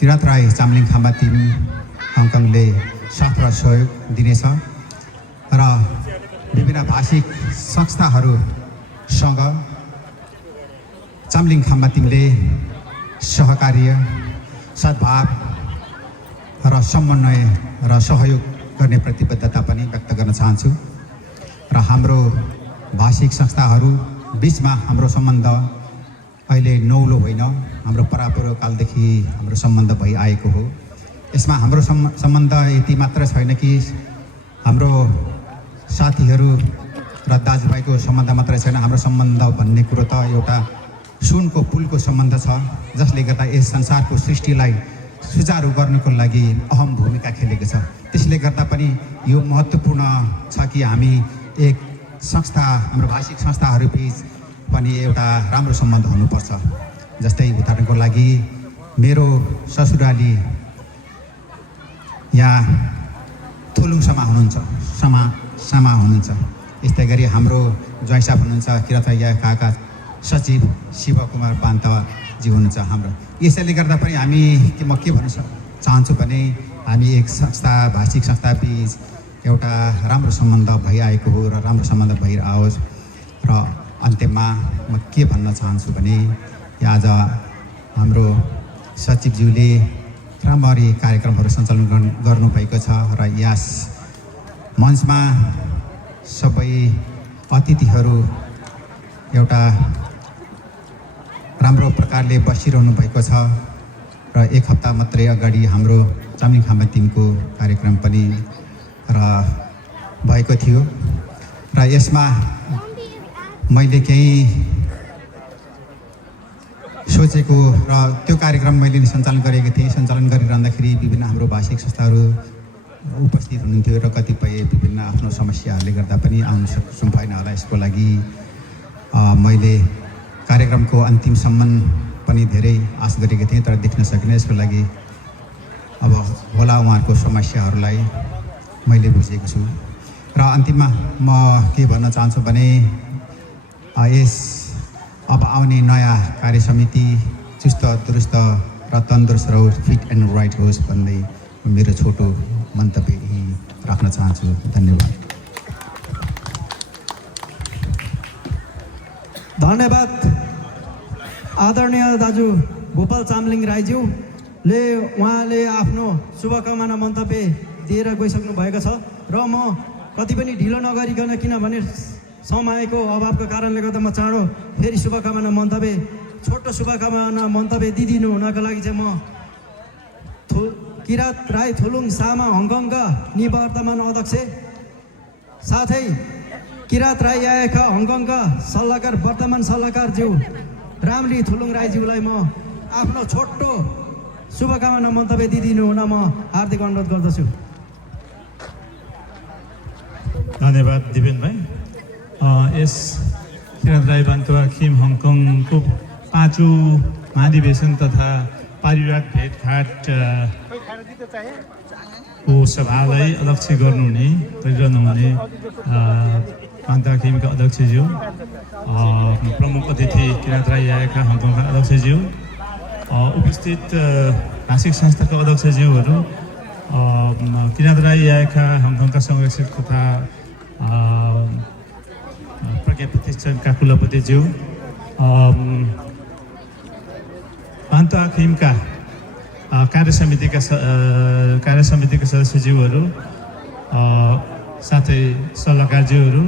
किराँत राई चामलिङ खाम्बा टिम हङकङले साथ र सहयोग दिनेछ र विभिन्न भाषिक संस्थाहरूसँग चामलिङ खाम्बा टिमले सहकार्य सद्भाव र समन्वय र सहयोग गर्ने प्रतिबद्धता पनि व्यक्त गर्न चाहन्छु र हाम्रो भाषिक संस्थाहरू बिचमा हाम्रो सम्बन्ध अहिले नौलो होइन, हाम्रो परापुरो कालदेखि हाम्रो सम्बन्ध भइआएको हो। यसमा हाम्रो सम्बन्ध यति मात्र छैन कि हाम्रो साथीहरू र दाजुभाइको सम्बन्ध मात्रै छैन, हाम्रो सम्बन्ध भन्ने कुरो त एउटा सुनको पुलको सम्बन्ध छ जसले गर्दा यस संसारको सृष्टिलाई सुचारू गर्नुको लागि अहम भूमिका खेलेको छ। त्यसले गर्दा पनि यो महत्त्वपूर्ण छ कि हामी एक संस्था हाम्रो भाषिक संस्थाहरू बिच पनि एउटा राम्रो सम्बन्ध हुनुपर्छ। जस्तै उदाहरणको लागि मेरो ससुराली यहाँ थुलुङसमा हुनुहुन्छ, सामा हुनुहुन्छ। यस्तै गरी हाम्रो ज्वाइँसाब हुनुहुन्छ किराँत राई याखाका सचिव शिवकुमार पान्तजी हुनुहुन्छ हाम्रो। यसैले गर्दा पनि म के भन्न चाहन्छु भने हामी एक संस्था भाषिक संस्था बिच एउटा राम्रो सम्बन्ध भइआएको हो र राम्रो सम्बन्ध भइआओस्। र अन्त्यमा म के भन्न चाहन्छु भने आज हाम्रो सचिवज्यूले राम्ररी कार्यक्रमहरू सञ्चालन गर्नुभएको छ र यस मञ्चमा सबै अतिथिहरू एउटा राम्रो प्रकारले बसिरहनु भएको छ र एक हप्ता मात्रै अगाडि हाम्रो चामलिङ खाम्बा टिमको कार्यक्रम पनि भएको थियो र यसमा मैले केही सोचेको र त्यो कार्यक्रम मैले सञ्चालन गरेको थिएँ। सञ्चालन गरिरहँदाखेरि विभिन्न हाम्रो भाषिक संस्थाहरू उपस्थित हुनुहुन्थ्यो र कतिपय विभिन्न आफ्नो समस्याहरूले गर्दा पनि आउनु भएन होला। यसको लागि मैले कार्यक्रमको अन्तिमसम्म पनि धेरै आश गरेको थिएँ तर देख्न सकिनँ। यसको लागि अब होला उहाँहरूको समस्याहरूलाई मैले बुझेको छु र अन्तिममा म के भन्न चाहन्छु भने अब आउने नयाँ कार्य समिति चुस्त दुरुस्त र तन्दुरुस्त रहोस्, फिट एन्ड राइट होस् भन्दै मेरो छोटो मन्तव्य यही राख्न चाहन्छु। धन्यवाद। धन्यवाद आदरणीय दाजु गोपाल चामलिङ राईज्यूले उहाँले आफ्नो शुभकामना मन्तव्य दिएर गइसक्नु भएको छ र म कति पनि ढिलो नगरिकन किनभने समयको अभावको कारणले गर्दा म चाँडो फेरि शुभकामना मन्तव्य छोटो शुभकामना मन्तव्य दिइदिनु हुनको लागि चाहिँ म किराँत राई थुलुङ सामा हङकङका निवर्तमान अध्यक्ष साथै किराँत राई याखा हङकङका सल्लाहकार वर्तमान सल्लाहकार ज्यू रामली थुलुङ राईज्यूलाई म आफ्नो छोटो शुभकामना मन्तव्य दिइदिनु हुन म हार्दिक अनुरोध गर्दछु। धन्यवाद दिपेन भाइ। यस किराँत राई बान्तवा खिम हङकङको 5औं महाधिवेशन तथा पारिवारिक भेटघाट को सभालाई अध्यक्ष गरिरहनुहुने बान्तवा खिमका अध्यक्षज्यू, प्रमुख अतिथि किराँत राई याखा हङकङका अध्यक्षज्यू, उपस्थित भाषिक संस्थाका अध्यक्षज्यूहरू, किराँत राई याखा हङकङका संरक्षक तथा प्रज्ञा प्रतिष्ठानका कुलपतिज्यू, बान्तवा खिमका कार्य समितिका सदस्यज्यूहरू, साथै सल्लाहकारज्यूहरू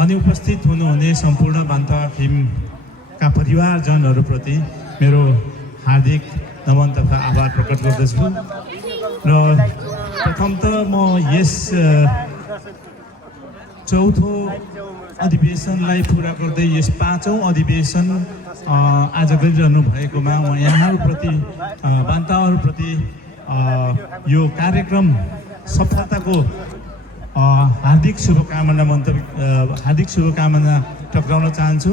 अनि उपस्थित हुनुहुने सम्पूर्ण बान्तवा खिमका का परिवारजनहरूप्रति मेरो हार्दिक नमन तथा आभार प्रकट गर्दछु र प्रथम त म यस चौथो अधिवेशनलाई पुरा गर्दै यस 5औं अधिवेशन आज गरिरहनु भएकोमा म यहाँहरूप्रति बान्ताहरूप्रति यो कार्यक्रम सफलताको हार्दिक शुभकामना टक्राउन चाहन्छु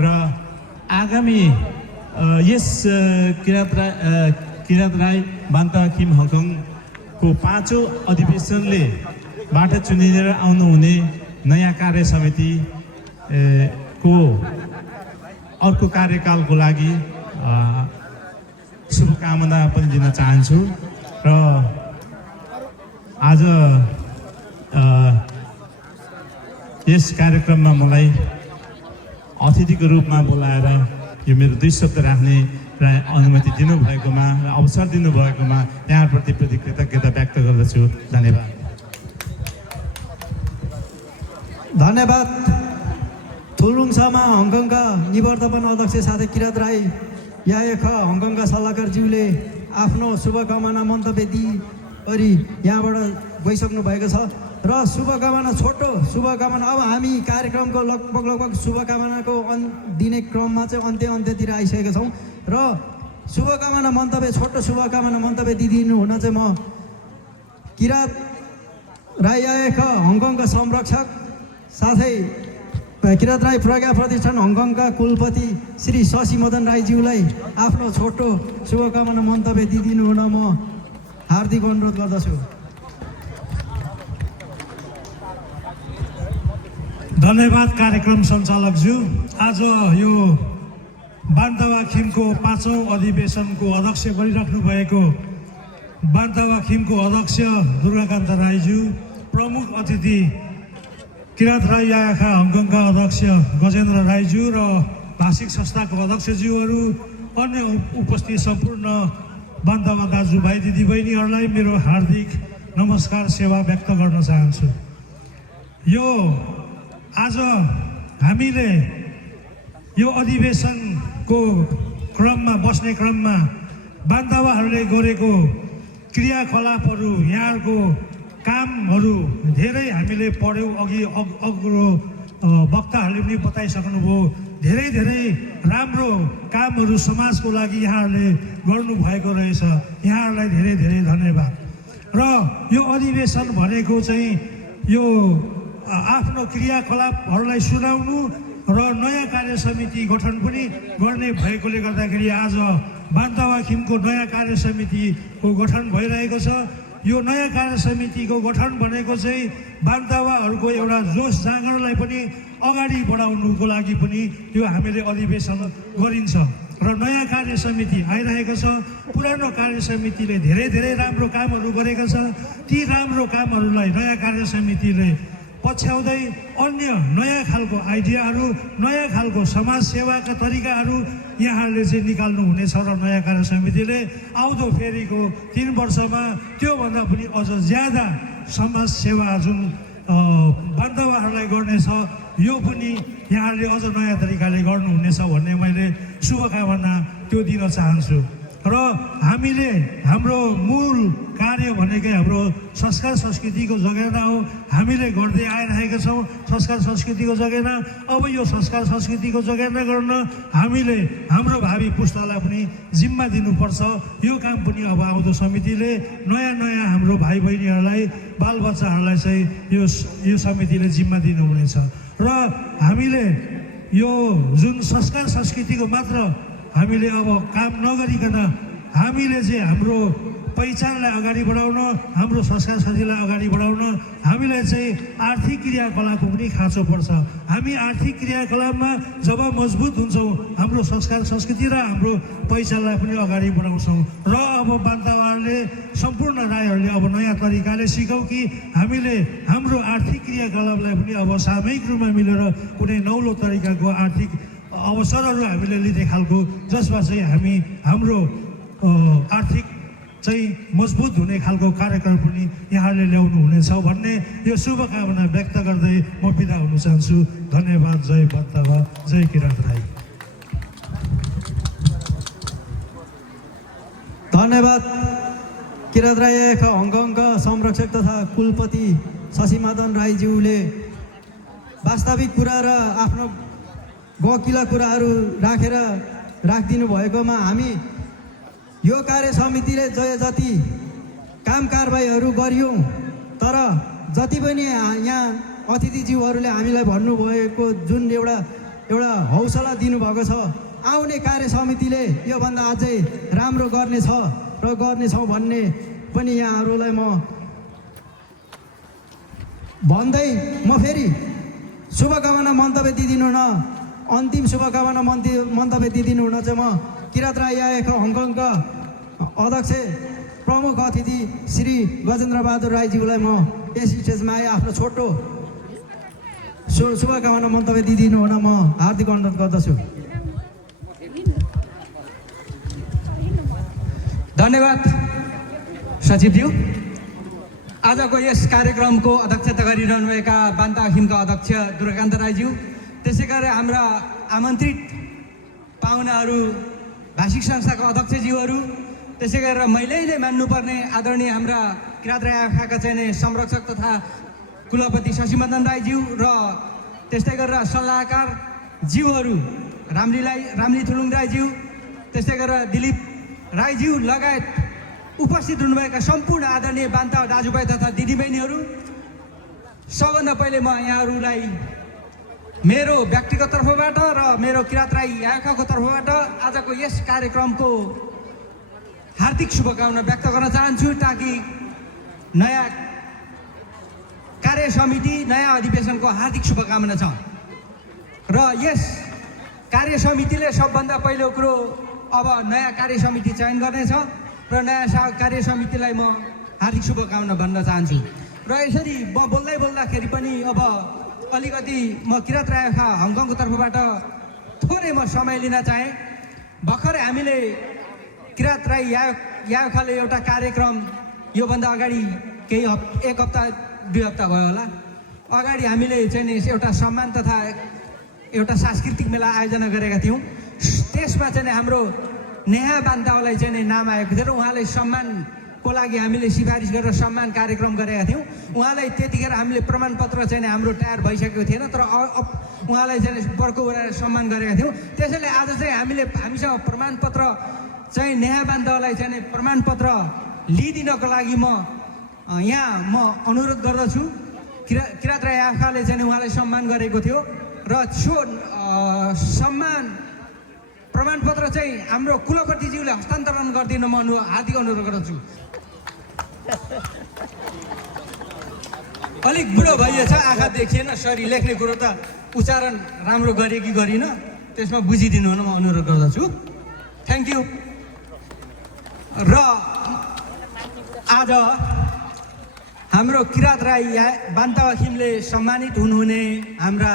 र आगामी यस किरात राई बान्ता खिम हङकङको 5औं अधिवेशनले बाट चुनिएर आउनुहुने नयाँ कार्य समिति को अर्को कार्यकालको लागि शुभकामना पनि दिन चाहन्छु र आज यस कार्यक्रममा मलाई अतिथिको रूपमा बोलाएर यो मेरो 2 शब्द राख्ने अनुमति दिनुभएकोमा र अवसर दिनुभएकोमा यहाँप्रति कृतज्ञता व्यक्त गर्दछु। धन्यवाद। धन्यवाद। थुलुङसामा हङकङका निवर्तमान अध्यक्ष साथै किरात राई याएख हङकङका सल्लाहकारज्यूले आफ्नो शुभकामना मन्तव्य दिइवरी यहाँबाट गइसक्नु भएको छ र छोटो शुभकामना अब हामी कार्यक्रमको लगभग शुभकामनाको दिने क्रममा चाहिँ अन्त्यतिर आइसकेका छौँ र शुभकामना मन्तव्य छोटो शुभकामना मन्तव्य दिइदिनु हुन चाहिँ म किरात राई याएख हङकङका संरक्षक साथै किरात राई प्रज्ञा प्रतिष्ठान हङकङका कुलपति श्री शशि मदन राईज्यूलाई आफ्नो छोटो शुभकामना मन्तव्य दिइदिनु हुन म हार्दिक अनुरोध गर्दछु। धन्यवाद कार्यक्रम सञ्चालकज्यू। आज यो बान्तवा खिमको 5औं अधिवेशनको अध्यक्ष गरिराख्नु भएको बान्तवा खिमको अध्यक्ष दुर्गाकान्त राईज्यू, प्रमुख अतिथि किरात राई याएख हङकङका अध्यक्ष गजेन्द्र राईज्यू र भाषिक संस्थाको अध्यक्षज्यूहरू, अन्य उपस्थित सम्पूर्ण बान्तवा दाजुभाइ दिदीबहिनीहरूलाई मेरो हार्दिक नमस्कार सेवा व्यक्त गर्न चाहन्छु। यो आज हामीले यो अधिवेशनको क्रममा बस्ने क्रममा बान्तावाहरूले गरेको क्रियाकलापहरू, यहाँहरूको कामहरू धेरै हामीले पढ्यौँ। अघिल्लो वक्ताहरूले पनि बताइसक्नुभयो। धेरै राम्रो कामहरू समाजको लागि यहाँहरूले गर्नुभएको रहेछ। यहाँहरूलाई धेरै धन्यवाद। र यो अधिवेशन भनेको चाहिँ यो आफ्नो क्रियाकलापहरूलाई सुनाउनु र नयाँ कार्य समिति गठन पनि गर्ने भएकोले गर्दाखेरि आज बान्तवा खिमको नयाँ कार्य समितिको गठन भइरहेको छ। यो नयाँ कार्य समितिको गठन भनेको चाहिँ बान्तवाहरूको एउटा जोस जाँगरलाई पनि अगाडि बढाउनुको लागि पनि यो हामीले अधिवेशन गरिन्छ र नयाँ कार्य समिति आइरहेको छ। पुरानो कार्य समितिले धेरै राम्रो कामहरू गरेको छ। ती राम्रो कामहरूलाई नयाँ कार्य समितिले पछ्याउँदै अन्य नयाँ खालको आइडियाहरू, नयाँ खालको समाज सेवाका तरिकाहरू यहाँहरूले चाहिँ निकाल्नु हुनेछ र नयाँ कार्य समितिले आउँदो फेरिको 3 वर्षमा त्योभन्दा पनि अझ ज्यादा समाज सेवा जुन बान्तवाहरूलाई गर्नेछ यो पनि यहाँहरूले अझ नयाँ तरिकाले गर्नुहुनेछ भन्ने मैले शुभकामना त्यो दिन चाहन्छु। र हामीले हाम्रो मूल कार्य भनेकै हाम्रो संस्कार संस्कृतिको जगेर्ना हो। हामीले गर्दै आइरहेका छौँ संस्कार संस्कृतिको जगेर्ना। अब यो संस्कार संस्कृतिको जगेर्ना गर्न हामीले हाम्रो भावी पुस्तालाई पनि जिम्मा दिनुपर्छ। यो काम पनि अब आउँदो समितिले नयाँ हाम्रो भाइ बहिनीहरूलाई, बालबच्चाहरूलाई चाहिँ यो समितिले जिम्मा दिनुहुनेछ। र हामीले यो जुन संस्कार संस्कृतिको मात्र हामीले अब काम नगरिकन हामीले चाहिँ हाम्रो पहिचानलाई अगाडि बढाउन, हाम्रो संस्कार संस्कृतिलाई अगाडि बढाउन हामीलाई चाहिँ आर्थिक क्रियाकलापको पनि खाँचो पर्छ। हामी आर्थिक क्रियाकलापमा जब मजबुत हुन्छौँ हाम्रो संस्कार संस्कृति र हाम्रो पहिचानलाई पनि अगाडि बढाउँछौँ। र अब बान्तवाहरूले सम्पूर्ण राईहरूले अब नयाँ तरिकाले सिकौँ कि हामीले हाम्रो आर्थिक क्रियाकलापलाई पनि अब सामूहिक रूपमा मिलेर कुनै नौलो तरिकाको आर्थिक अवसरहरू हामीले लिने खालको, जसमा चाहिँ हामी हाम्रो आर्थिक चाहिँ मजबुत हुने खालको कार्यक्रम पनि यहाँहरूले ल्याउनु हुनेछ भन्ने यो शुभकामना व्यक्त गर्दै म बिदा हुन चाहन्छु। धन्यवाद। जय बान्तवा, जय किरात राई। धन्यवाद। किरात राई आयोगका हङकङका संरक्षक तथा कुलपति शशिमादन राईज्यूले वास्तविक कुरा र आफ्नो गकिला कुराहरू राखिदिनु भएकोमा हामी यो कार्य समितिले जति काम कारबाहीहरू गरियौँ, तर जति पनि यहाँ अतिथिज्यूहरूले हामीलाई भन्नुभएको जुन एउटा हौसला दिनुभएको छ, आउने कार्य समितिले योभन्दा अझै राम्रो गर्नेछ र गर्नेछौँ भन्ने पनि यहाँहरूलाई म भन्दै म फेरि शुभकामना मन्तव्य दिइदिनु न, अन्तिम शुभकामना मन्तव्य दिइदिनु हुन चाहिँ म किरात राई आयोगका हङकङका अध्यक्ष प्रमुख अतिथि श्री गजेन्द्र बहादुर राईज्यूलाई म यस स्टेजमा आए आफ्नो छोटो शुभकामना मन्तव्य दिइदिनु हुन म हार्दिक अनुरोध गर्दछु। धन्यवाद सचिवज्यू। आजको यस कार्यक्रमको अध्यक्षता गरिरहनुभएका बान्ता अखिमका अध्यक्ष दुर्गाकान्त राईज्यू, त्यसै गरी हाम्रा आमन्त्रित पाहुनाहरू भाषिक संस्थाका अध्यक्षज्यूहरू, त्यसै गरेर मैले मान्नुपर्ने आदरणीय हाम्रा किरात राई आयोगका चाहिँ संरक्षक तथा कुलपति शशिमदन राईज्यू र त्यस्तै गरेर सल्लाहकार ज्यूहरू रामली थुलुङ राईज्यू, त्यस्तै गरेर दिलीप राईज्यू लगायत उपस्थित हुनुभएका सम्पूर्ण आदरणीय बान्ता दाजुभाइ तथा दिदीबहिनीहरू, सबभन्दा पहिले म यहाँहरूलाई मेरो व्यक्तिगत तर्फबाट र मेरो किरात राई आयोगको तर्फबाट आजको यस कार्यक्रमको हार्दिक शुभकामना व्यक्त गर्न चाहन्छु, ताकि नयाँ कार्य समिति नयाँ अधिवेशनको हार्दिक शुभकामना छ। र यस कार्य समितिले सबभन्दा पहिलो कुरो अब नयाँ कार्य समिति चयन गर्नेछ र नयाँ कार्य समितिलाई म हार्दिक शुभकामना भन्न चाहन्छु। र यसरी म बोल्दाखेरि पनि अब अलिकति म किरात राई आयोगका हङकङको तर्फबाट थोरै म समय लिन चाहेँ। भर्खरै हामीले किरात राई आयोगले एउटा कार्यक्रम योभन्दा अगाडि एक हप्ता 2 हप्ता भयो होला अगाडि हामीले चाहिँ नि एउटा सम्मान तथा एउटा सांस्कृतिक मेला आयोजना गरेका थियौँ। त्यसमा चाहिँ हाम्रो नेहा बान्तालाई चाहिँ नि नाम आएको थियो र उहाँलाई सम्मानको लागि हामीले सिफारिस गरेर सम्मान कार्यक्रम गरेका थियौँ। उहाँलाई त्यतिखेर हामीले प्रमाणपत्र चाहिँ हाम्रो तयार भइसकेको थिएन, तर उहाँलाई चाहिँ बर्को बनाएर सम्मान गरेका थियौँ। त्यसैले आज चाहिँ हामीसँग प्रमाणपत्र चाहिँ नेहा बान्तालाई चाहिँ प्रमाणपत्र लिइदिनको लागि यहाँ म अनुरोध गर्दछु। किरात राई आयोगले चाहिँ उहाँलाई सम्मान गरेको थियो र सो सम्मान प्रमाणपत्र चाहिँ हाम्रो कुलपतिज्यूले हस्तान्तरण गरिदिन म हार्दिक अनुरोध गर्दछु। अलिक बुढो भइएछ, आँखा देखिएन, सरी लेख्ने कुरो त उच्चारण राम्रो गरे कि गरिन त्यसमा बुझिदिनु हुन म अनुरोध गर्दछु। Thank you. र आज हाम्रो किरात राई बान्ता अखिमले सम्मानित हुनुहुने हाम्रा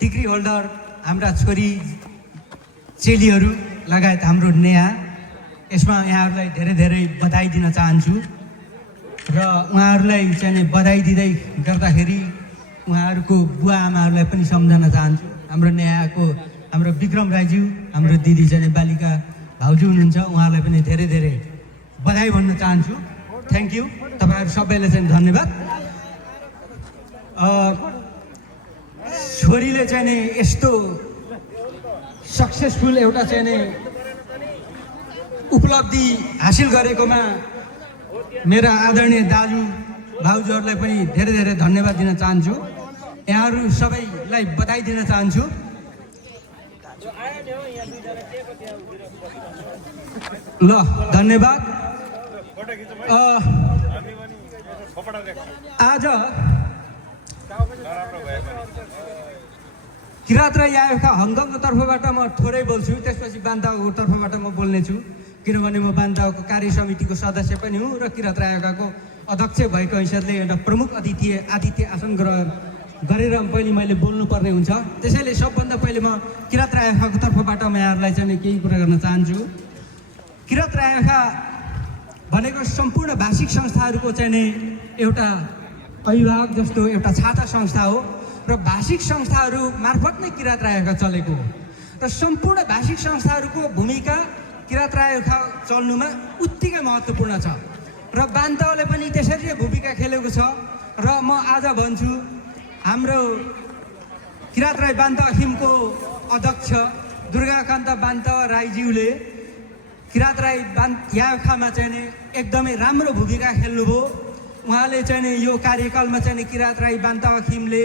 डिग्री होल्डर, हाम्रा छोरी चेलीहरू लगायत हाम्रो नेहा, यसमा यहाँहरूलाई धेरै धेरै बधाई दिन चाहन्छु। र उहाँहरूलाई चाहिँ बधाई दिँदै गर्दाखेरि उहाँहरूको बुवा आमाहरूलाई पनि सम्झन चाहन्छु। हाम्रो नेहाको हाम्रो विक्रम राईज्यू, हाम्रो दिदी चाहिँ बालिका भाउजू हुनुहुन्छ, उहाँलाई पनि धेरै धेरै बधाई भन्न चाहन्छु। Thank you. तपाईँहरू सबैलाई चाहिँ धन्यवाद। छोरीले चाहिँ नि यस्तो सक्सेसफुल एउटा चाहिँ नि उपलब्धि हासिल गरेकोमा मेरा आदरणीय दाजु भाउजूहरूलाई पनि धेरै धेरै धन्यवाद दिन चाहन्छु। यहाँहरू सबैलाई बधाई दिन चाहन्छु। ल धन्यवाद। आज किरात राई आयोगका हङकङको तर्फबाट म थोरै बोल्छु, त्यसपछि बान्ताको तर्फबाट म बोल्नेछु, किनभने म बान्ताको कार्य समितिको सदस्य पनि हुँ र किरात राई आयोगको अध्यक्ष भएको हैसियतले एउटा प्रमुख आतिथ्य आसन गरेर पहिले मैले बोल्नुपर्ने हुन्छ। त्यसैले सबभन्दा पहिले म किरात राई आयोगको तर्फबाट म यहाँहरूलाई चाहिँ केही कुरा गर्न चाहन्छु। किरात राई आयोग भनेको सम्पूर्ण भाषिक संस्थाहरूको चाहिँ नि एउटा अभिभावक जस्तो एउटा छाता संस्था हो र भाषिक संस्थाहरू मार्फत नै किरात राई आयोग चलेको हो। र सम्पूर्ण भाषिक संस्थाहरूको भूमिका किराँत रायखा चल्नुमा उत्तिकै महत्त्वपूर्ण छ र बान्तवाले पनि त्यसरी नै भूमिका खेलेको छ र म आज भन्छु हाम्रो किराँत राई बान्तवा खिमको अध्यक्ष दुर्गाकान्त बान्तवा राईज्यूले किराँत राई याखामा चाहिँ नि एकदमै राम्रो भूमिका खेल्नुभयो। उहाँले चाहिँ नि यो कार्यकालमा चाहिँ नि किराँत राई बान्तवा खिमले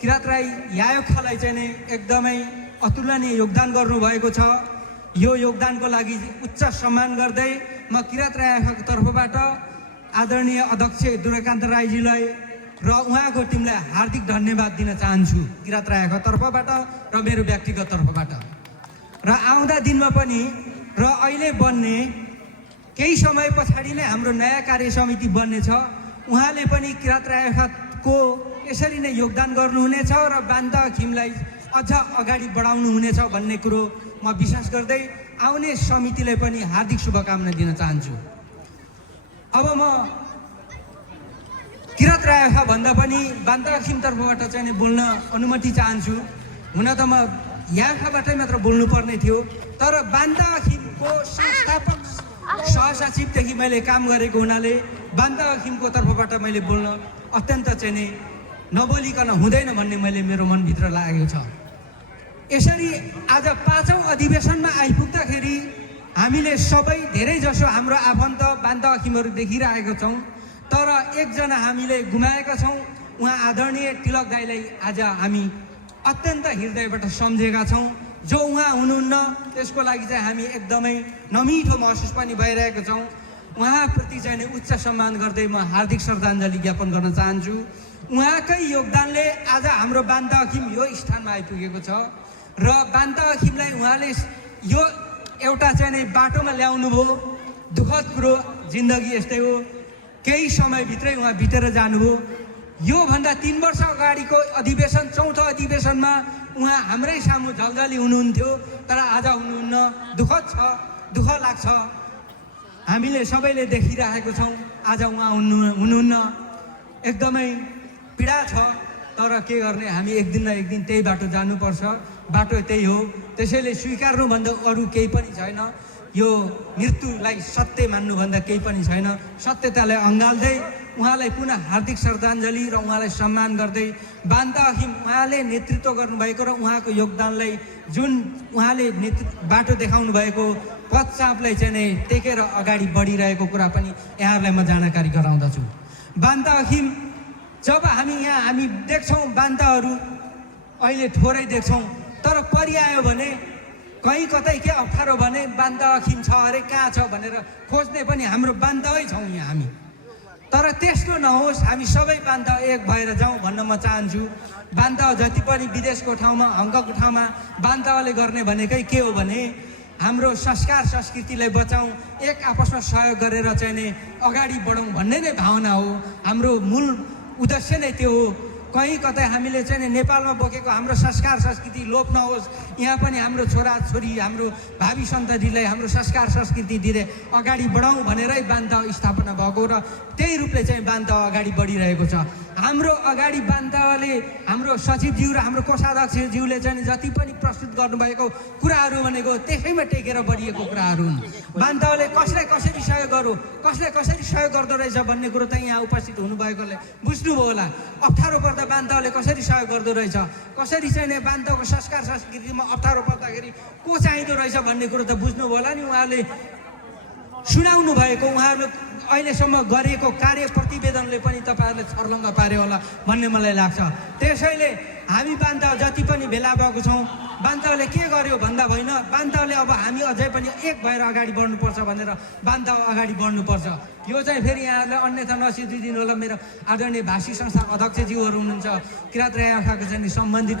किराँत राई याखालाई चाहिँ नि एकदमै अतुलनीय योगदान गर्नुभएको छ। यो योगदानको लागि उच्च सम्मान गर्दै म किराँत राई याखाको तर्फबाट आदरणीय अध्यक्ष दुर्गाकान्त राईजीलाई र उहाँको टिमलाई हार्दिक धन्यवाद दिन चाहन्छु किराँत राई याखाको तर्फबाट र मेरो व्यक्तिगत तर्फबाट। र आउँदा दिनमा पनि र अहिले बन्ने केही समय पछाडि नै हाम्रो नयाँ कार्य समिति बन्नेछ। उहाँले पनि किराँत राई याखाको यसरी नै योगदान गर्नुहुनेछ र बान्तवा खिमलाई अझ अगाडि बढाउनु हुनेछ भन्ने कुरो म विश्वास गर्दै आउने समितिलाई पनि हार्दिक शुभकामना दिन चाहन्छु। अब म किराँत राई याखा भन्दा पनि बान्तवा खिम तर्फबाट चाहिँ नि बोल्न अनुमति चाहन्छु। हुन त म याखाबाटै मात्र बोल्नुपर्ने थियो, तर बान्तवा खिमको संस्थापक सहसचिवदेखि मैले काम गरेको हुनाले बान्तवा खिमको तर्फबाट मैले बोल्न अत्यन्त चाहिँ नि नबोलिकन हुँदैन भन्ने मेरो मनभित्र लागेको छ। यसरी आज 5औं अधिवेशनमा आइपुग्दाखेरि हामीले सबै धेरैजसो हाम्रो आफन्त बान्तवा खिमहरू देखिरहेका छौँ, तर एकजना हामीले गुमाएका छौँ। उहाँ आदरणीय तिलक दाईलाई आज हामी अत्यन्त हृदयबाट सम्झेका छौँ। जो उहाँ हुनुहुन्न त्यसको लागि चाहिँ हामी एकदमै नमिठो महसुस पनि भइरहेको छौँ। उहाँप्रति चाहिँ नि उच्च सम्मान गर्दै म हार्दिक श्रद्धाञ्जली ज्ञापन गर्न चाहन्छु। उहाँकै योगदानले आज हाम्रो बान्तवा खिम यो स्थानमा आइपुगेको छ र बान्तवा खिमलाई उहाँले यो एउटा चाहिँ नि बाटोमा ल्याउनु भयो। दुःखद कुरो, जिन्दगी यस्तै हो, केही समयभित्रै उहाँ बितेर जानुभयो। योभन्दा 3 वर्ष अगाडिको अधिवेशन 4औं अधिवेशनमा उहाँ हाम्रै सामु झल्झली हुनुहुन्थ्यो, तर आज हुनुहुन्न। दुःखद छ, दुःख लाग्छ, हामीले सबैले देखिरहेको छौँ। आज उहाँ हुनुहुन्न, एकदमै पीडा छ, तर के गर्ने, हामी एक दिन न एक दिन त्यही बाटो जानुपर्छ। बाटो त्यही हो, त्यसैले स्वीकार्नुभन्दा अरू केही पनि छैन। यो मृत्युलाई सत्य मान्नुभन्दा केही पनि छैन। सत्यतालाई अँगाल्दै उहाँलाई पुनः हार्दिक श्रद्धाञ्जली र उहाँलाई सम्मान गर्दै बान्तवा खिम उहाँले नेतृत्व गर्नुभएको र उहाँको योगदानलाई जुन उहाँले बाटो देखाउनु भएको पदचापलाई चाहिँ नै टेकेर अगाडि बढिरहेको कुरा पनि यहाँहरूलाई म जानकारी गराउँदछु। बान्तवा खिम जब हामी देख्छौँ बान्तवाहरू अहिले थोरै देख्छौँ, तर परिआयो भने कहीँ कतै के अप्ठ्यारो भने बान्तवा खिम छ अरे, कहाँ छ भनेर खोज्ने पनि हाम्रो बान्तवै छौँ यहाँ हामी। तर त्यस्तो नहोस्, हामी सबै बान्तवा एक भएर जाउँ भन्न म चाहन्छु। बान्तवा जति पनि विदेशको ठाउँमा, हङकङको ठाउँमा बान्तवाले गर्ने भनेकै के हो भने हाम्रो संस्कार संस्कृतिलाई बचाउँ, एक आपसमा सहयोग गरेर चाहिँ नि अगाडि बढौँ भन्ने नै भावना हो। हाम्रो मूल उद्देश्य नै त्यो हो। कहीँ कतै हामीले चाहिँ नेपालमा बोकेको हाम्रो संस्कार संस्कृति लोप नहोस्, यहाँ पनि हाम्रो छोराछोरी, हाम्रो भावी सन्ततिलाई हाम्रो संस्कार संस्कृति दिँदै अगाडि बढाउँ भनेरै बान्तवा स्थापना भएको र त्यही रूपले चाहिँ बान्तवा अगाडि बढिरहेको छ। हाम्रो अगाडि बान्तवाले, हाम्रो सचिवज्यू र हाम्रो कोषाध्यक्षज्यूले चाहिँ जति पनि प्रस्तुत गर्नुभएको कुराहरू भनेको त्यसैमा टेकेर बढिएको कुराहरू हुन्। बान्तवाले कसलाई कसरी सहयोग गरौँ, कसलाई कसरी सहयोग गर्दो रहेछ भन्ने कुरो त यहाँ उपस्थित हुनुभएकोले बुझ्नुभयो होला। अप्ठ्यारो पर्दा बान्तवाले कसरी सहयोग गर्दो रहेछ, कसरी चाहिँ बान्तवाको संस्कार संस्कृतिमा अप्ठ्यारो पर्दाखेरि को चाहिँदो रहेछ भन्ने कुरो त बुझ्नुभयो होला नि। उहाँले सुनाउनु भएको, उहाँहरूले अहिलेसम्म गरेको कार्य प्रतिवेदनले पनि तपाईँहरूले छर्लङ्ग पार्यो होला भन्ने मलाई लाग्छ। त्यसैले हामी बान्तवा जति पनि भेला भएको छौँ, बान्तवाले के गर्यो भन्दा होइन, बान्तवाले अब हामी अझै पनि एक भएर अगाडि बढ्नुपर्छ भनेर बान्तवा अगाडि बढ्नुपर्छ। यो चाहिँ फेरि यहाँहरूलाई अन्यथा नसिद्धिदिनु होला। मेरो आदरणीय भाषी संस्था अध्यक्षज्यूहरू हुनुहुन्छ, किराँत राई याखाको चाहिँ सम्बन्धित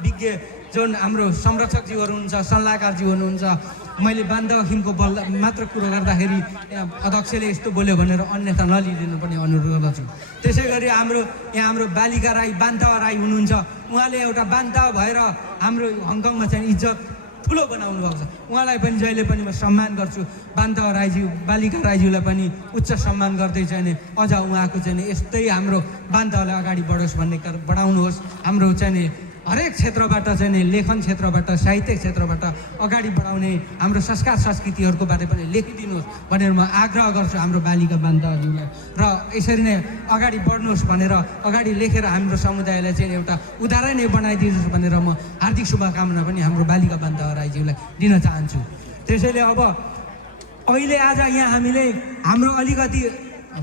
विज्ञ जुन हाम्रो संरक्षकज्यूहरू हुनुहुन्छ, सल्लाहकारज्यू हुनुहुन्छ। मैले बान्तवा खिमको मात्र कुरो गर्दाखेरि अध्यक्षले यस्तो बोल्यो भनेर अन्यथा नलिदिनु पनि अनुरोध गर्दछु। त्यसै गरी हाम्रो बालिका राई, बान्तवा राई हुनुहुन्छ। उहाँले एउटा बान्तवा भएर हाम्रो हङकङमा चाहिँ इज्जत ठुलो बनाउनु भएको छ। उहाँलाई पनि जहिले पनि म सम्मान गर्छु। बान्तवा राईज्यू, बालिका राईज्यूलाई पनि उच्च सम्मान गर्दै चाहिँ अझ उहाँको चाहिँ यस्तै हाम्रो बान्तवालाई अगाडि बढोस् भन्ने बढाउनुहोस्। हाम्रो चाहिँ हरेक क्षेत्रबाट चाहिँ नि लेखन क्षेत्रबाट साहित्य क्षेत्रबाट अगाडि बढाउने हाम्रो संस्कार संस्कृतिहरूको बारे पनि लेखिदिनुहोस् भनेर म आग्रह गर्छु हाम्रो बालिका बान्धवहरूलाई र यसरी नै अगाडि बढ्नुहोस् भनेर अगाडि लेखेर हाम्रो समुदायलाई चाहिँ एउटा उदाहरण नै बनाइदिनुहोस् भनेर म हार्दिक शुभकामना पनि हाम्रो बालिका बान्धव राईज्यूलाई दिन चाहन्छु। त्यसैले अब अहिले आज यहाँ हामीले हाम्रो अलिकति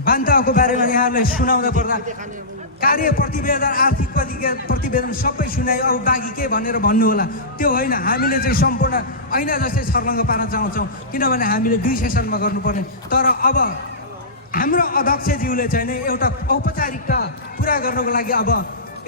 बान्धवको बारेमा यहाँहरूलाई सुनाउँदा पर्दा कार्य प्रतिवेदन आर्थिक प्रतिवेदन सबै सुनायो, अब बाँकी के भनेर भन्नु होला त्यो होइन। हामीले चाहिँ सम्पूर्ण ऐना जस्तै छर्लङ्ग पार्न चाहन्छौँ किनभने हामीले 2 सेसनमा गर्नुपर्ने। तर अब हाम्रो अध्यक्षज्यूले चाहिँ नि एउटा औपचारिकता पुरा गर्नको लागि अब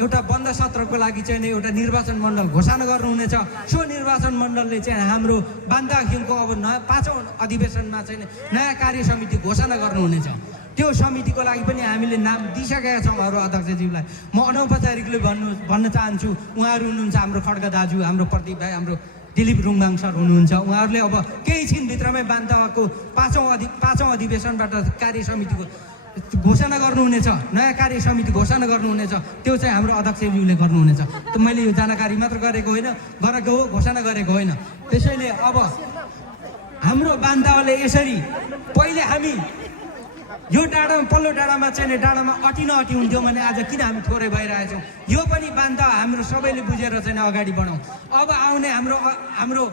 एउटा बन्द सत्रको लागि चाहिँ एउटा निर्वाचन मण्डल घोषणा गर्नुहुनेछ। सो निर्वाचन मण्डलले चाहिँ हाम्रो बान्दाखिमको अब नयाँ 5औँ अधिवेशनमा चाहिँ नयाँ कार्य समिति घोषणा गर्नुहुनेछ। त्यो समितिको लागि पनि हामीले नाम दिइसकेका छौँ अरू अध्यक्षज्यूलाई। म अनौपचारिकले भन्न चाहन्छु, उहाँहरू हुनुहुन्छ हाम्रो खड्का दाजु, हाम्रो प्रदीप भाइ, हाम्रो दिलीप रुङबाङ सर हुनुहुन्छ। उहाँहरूले अब केही छिनभित्रमै बान्ताको 5औँ अधिवेशनबाट कार्य समितिको घोषणा गर्नुहुनेछ, नयाँ कार्य समिति घोषणा गर्नुहुनेछ। त्यो चाहिँ हाम्रो अध्यक्षज्यूले गर्नुहुनेछ। त मैले यो जानकारी मात्र गरेको हो, घोषणा गरेको होइन। त्यसैले अब हाम्रो बान्ताले यसरी पहिले हामी यो डाँडामा पल्लो डाँडामा चाहिँ डाँडामा अति हुन्थ्यो भने आज किन हामी थोरै भइरहेछौँ, यो पनि बान्ता हाम्रो सबैले बुझेर चाहिँ अगाडि बढाउँ। अब आउने हाम्रो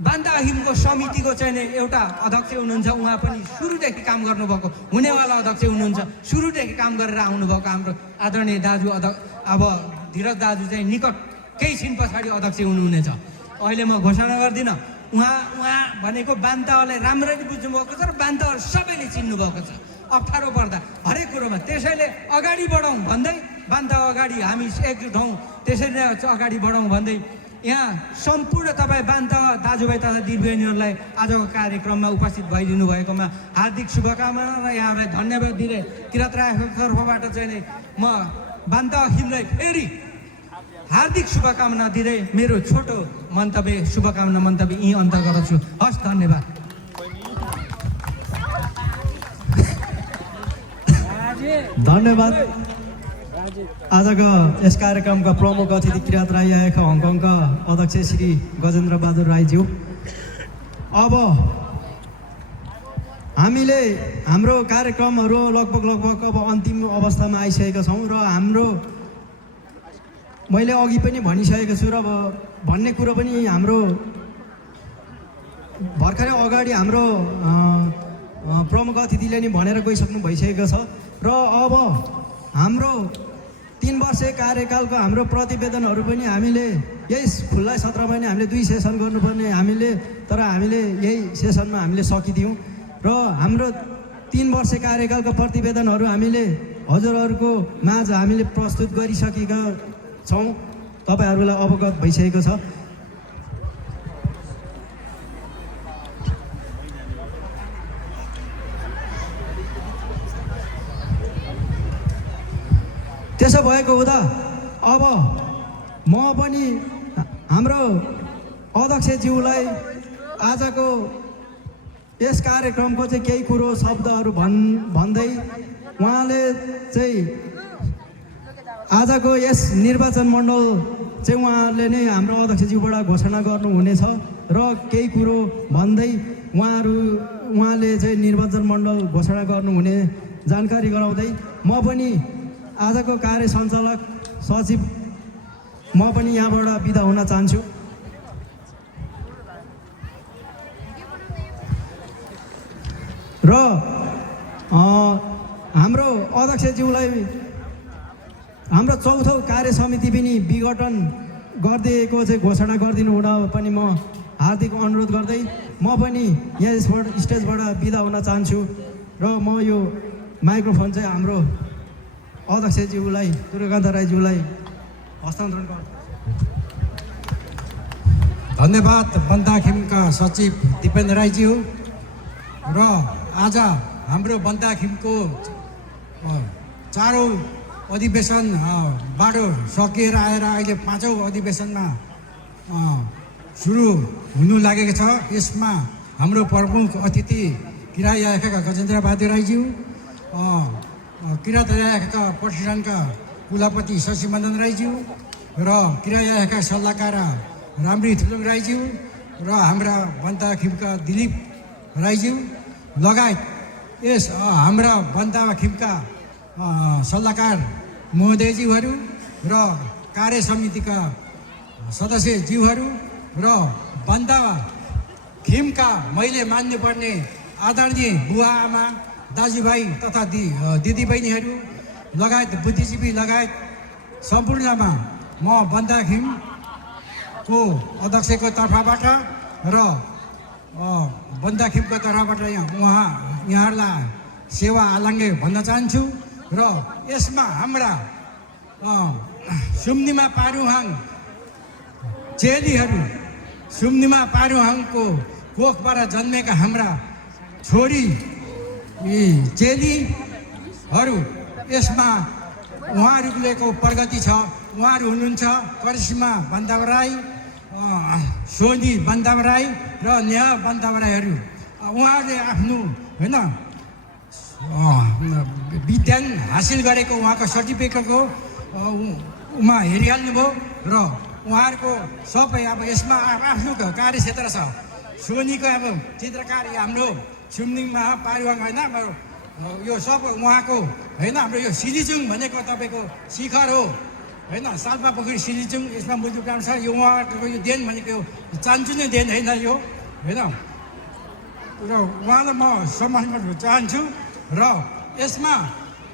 बान्ता अहिमको समितिको चाहिँ एउटा अध्यक्ष हुनुहुन्छ, उहाँ पनि सुरुदेखि काम गर्नुभएको हुनेवाला अध्यक्ष हुनुहुन्छ। सुरुदेखि काम गरेर आउनुभएको हाम्रो आदरणीय दाजु अब धीरज दाजु चाहिँ निकट केही छिन पछाडि अध्यक्ष हुनुहुनेछ। अहिले म घोषणा गर्दिनँ। उहाँ भनेको बान्ताहरूलाई राम्ररी बुझ्नुभएको छ र बान्ताहरू सबैले चिन्नुभएको छ अप्ठ्यारो पर्दा हरेक कुरोमा। त्यसैले अगाडि बढौँ भन्दै बान्ता अगाडि हामी एकजुट हौँ, त्यसरी नै अगाडि बढौँ भन्दै यहाँ सम्पूर्ण तपाईँ बान्ता दाजुभाइ तथा दिदीबहिनीहरूलाई आजको कार्यक्रममा उपस्थित भइदिनु भएकोमा हार्दिक शुभकामना र यहाँलाई धन्यवाद दिँदै किराँत राईको तर्फबाट चाहिँ नै म बान्ता अखिमलाई फेरि हार्दिक शुभकामना दिँदै मेरो छोटो शुभकामना मन्तव्य यहीँ अन्त गर्छु। हस्, धन्यवाद। धन्यवाद। आजको यस कार्यक्रमका प्रमुख अतिथि किराँत राई आएका हङकङका अध्यक्ष श्री गजेन्द्र बहादुर राईज्यू। अब हामीले हाम्रो कार्यक्रमहरू लगभग अब अन्तिम अवस्थामा आइसकेका छौँ र मैले अघि पनि भनिसकेको छु र अब भन्ने कुरो पनि हाम्रो भर्खरै अगाडि हाम्रो प्रमुख अतिथिले नि भनेर गइसक्नु भइसकेको छ र अब हाम्रो 3 वर्ष कार्यकालको हाम्रो प्रतिवेदनहरू पनि हामीले यही खुल्ला सत्रमा नै हामीले 2 सेसन गर्नुपर्ने तर हामीले यही सेसनमा हामीले सकिदियौँ र हाम्रो 3 वर्ष कार्यकालको प्रतिवेदनहरू हामीले हजुरहरूको माझ हामीले प्रस्तुत गरिसकेका छौँ, तपाईँहरूलाई अवगत भइसकेको छ। त्यसो भएको हुँदा अब म पनि हाम्रो अध्यक्षज्यूलाई आजको यस कार्यक्रमको चाहिँ केही कुरो शब्दहरू भन्दै उहाँले चाहिँ आजको यस निर्वाचन मण्डल चाहिँ उहाँले नै हाम्रो अध्यक्षज्यूबाट घोषणा गर्नुहुनेछ र केही कुरो भन्दै उहाँले चाहिँ निर्वाचन मण्डल घोषणा गर्नुहुने जानकारी गराउँदै म पनि आजको कार्य सञ्चालक सचिव म पनि यहाँबाट बिदा हुन चाहन्छु। र हाम्रो अध्यक्षज्यूलाई हाम्रो 4औँ कार्य समिति पनि विघटन गरिदिएको चाहिँ घोषणा गरिदिनु हुन पनि म हार्दिक अनुरोध गर्दै म पनि यहाँ स्टेजबाट बिदा हुन चाहन्छु र म यो माइक्रोफोन चाहिँ हाम्रो अध्यक्षज्यूलाई दुर्गाकान्त राईज्यूलाई हस्तान्तरण गर्छु। धन्यवाद बन्दाखिमका सचिव दिपेन्द्र राईज्यू। र आज हाम्रो बन्दाखिमको 4औँ अधिवेशनबाट सकिएर आएर अहिले 5औँ अधिवेशनमा सुरु हुनु लागेको छ। यसमा हाम्रो प्रमुख अतिथि किराँत राईका गजेन्द्र बहादुर राईज्यू, किराँत राईका प्रतिष्ठानका कुलपति शशिमदन राईज्यू र किरायाका सल्लाहकार राम्री थुलुङ राईज्यू र हाम्रा बन्ता खिमका दिलीप राईज्यू लगायत यस हाम्रा बन्ता खिमका सल्लाहकार महोदयज्यूहरू र कार्य समितिका सदस्यज्यूहरू र बन्ता खिमका मैले मान्नुपर्ने आदरणीय बुवा आमा दाजुभाइ तथा दिदीबहिनीहरू लगायत बुद्धिजीवी लगायत सम्पूर्णमा म बन्ता खिमको अध्यक्षको तर्फबाट र बन्ता खिमको तर्फबाट यहाँहरूलाई सेवा आलाङ्गे भन्न चाहन्छु र यसमा हाम्रा सुम्निमा पारुहाङ चेलीहरू सुम्निमा पारुहाङको कोखबाट जन्मेका हाम्रा छोरी चेलीहरू यसमा उहाँहरूको प्रगति छ। उहाँहरू हुनुहुन्छ करिश्मा बन्दावा राई, सोनी बन्दावा राई र नेहा बन्दावा राईहरू। उहाँहरूले आफ्नो होइन विज्ञान हासिल गरेको उहाँको सर्टिफिकेटको उमा हेरिहाल्नुभयो र उहाँहरूको सबै अब यसमा आफ्नो कार्यक्षेत्र छ। सोनीको अब चित्रकार हाम्रो सुम्निङमा पारुवाङ होइन यो सब उहाँको होइन हाम्रो यो सिलिचुङ भनेको तपाईँको शिखर हो होइन सालपा पोखरी सिलिचुङ यसमा मुजुक काम छ। यो उहाँको यो देन भनेको यो चान्चुने देन होइन यो होइन र उहाँलाई म सम्मान गर्न चाहन्छु र यसमा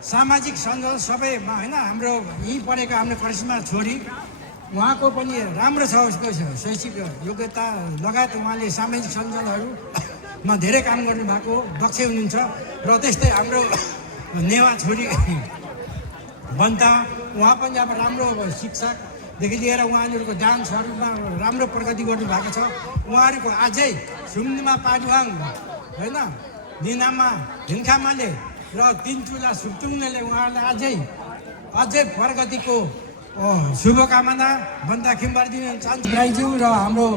सामाजिक सञ्जाल सबैमा होइन हाम्रो यहीँ पढेको हाम्रो करिश्मा छोरी उहाँको पनि राम्रो छ उसको शैक्षिक योग्यता लगायत उहाँले सामाजिक सञ्जालहरूमा धेरै काम गर्नुभएको दक्ष हुनुहुन्छ र त्यस्तै हाम्रो नेवा छोरी बन्ता उहाँ पनि अब राम्रो शिक्षकदेखि लिएर उहाँहरूको डान्सहरूमा राम्रो प्रगति गर्नुभएको छ। उहाँहरूको अझै सुम्निमा पारुवाङ होइन निनामा हिन्खामाले र तिनचुला सुक्टुङले उहाँहरूलाई अझै प्रगतिको शुभकामना बन्ता खिमबाट दिन चाहन्छु। राईज्यू र हाम्रो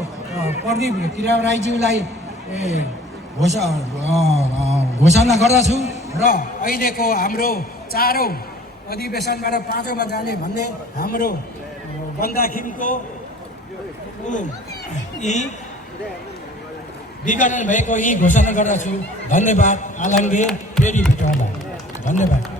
प्रदीप किरा राईज्यूलाई घोषणा गर्दछु र अहिलेको हाम्रो 4औं अधिवेशनबाट 5औँमा जाने भन्ने हाम्रो बन्ता खिमको यी विगणन भएको यी घोषणा गर्दछु। धन्यवाद। आलाङ्गे फेरि भेटौँला। धन्यवाद।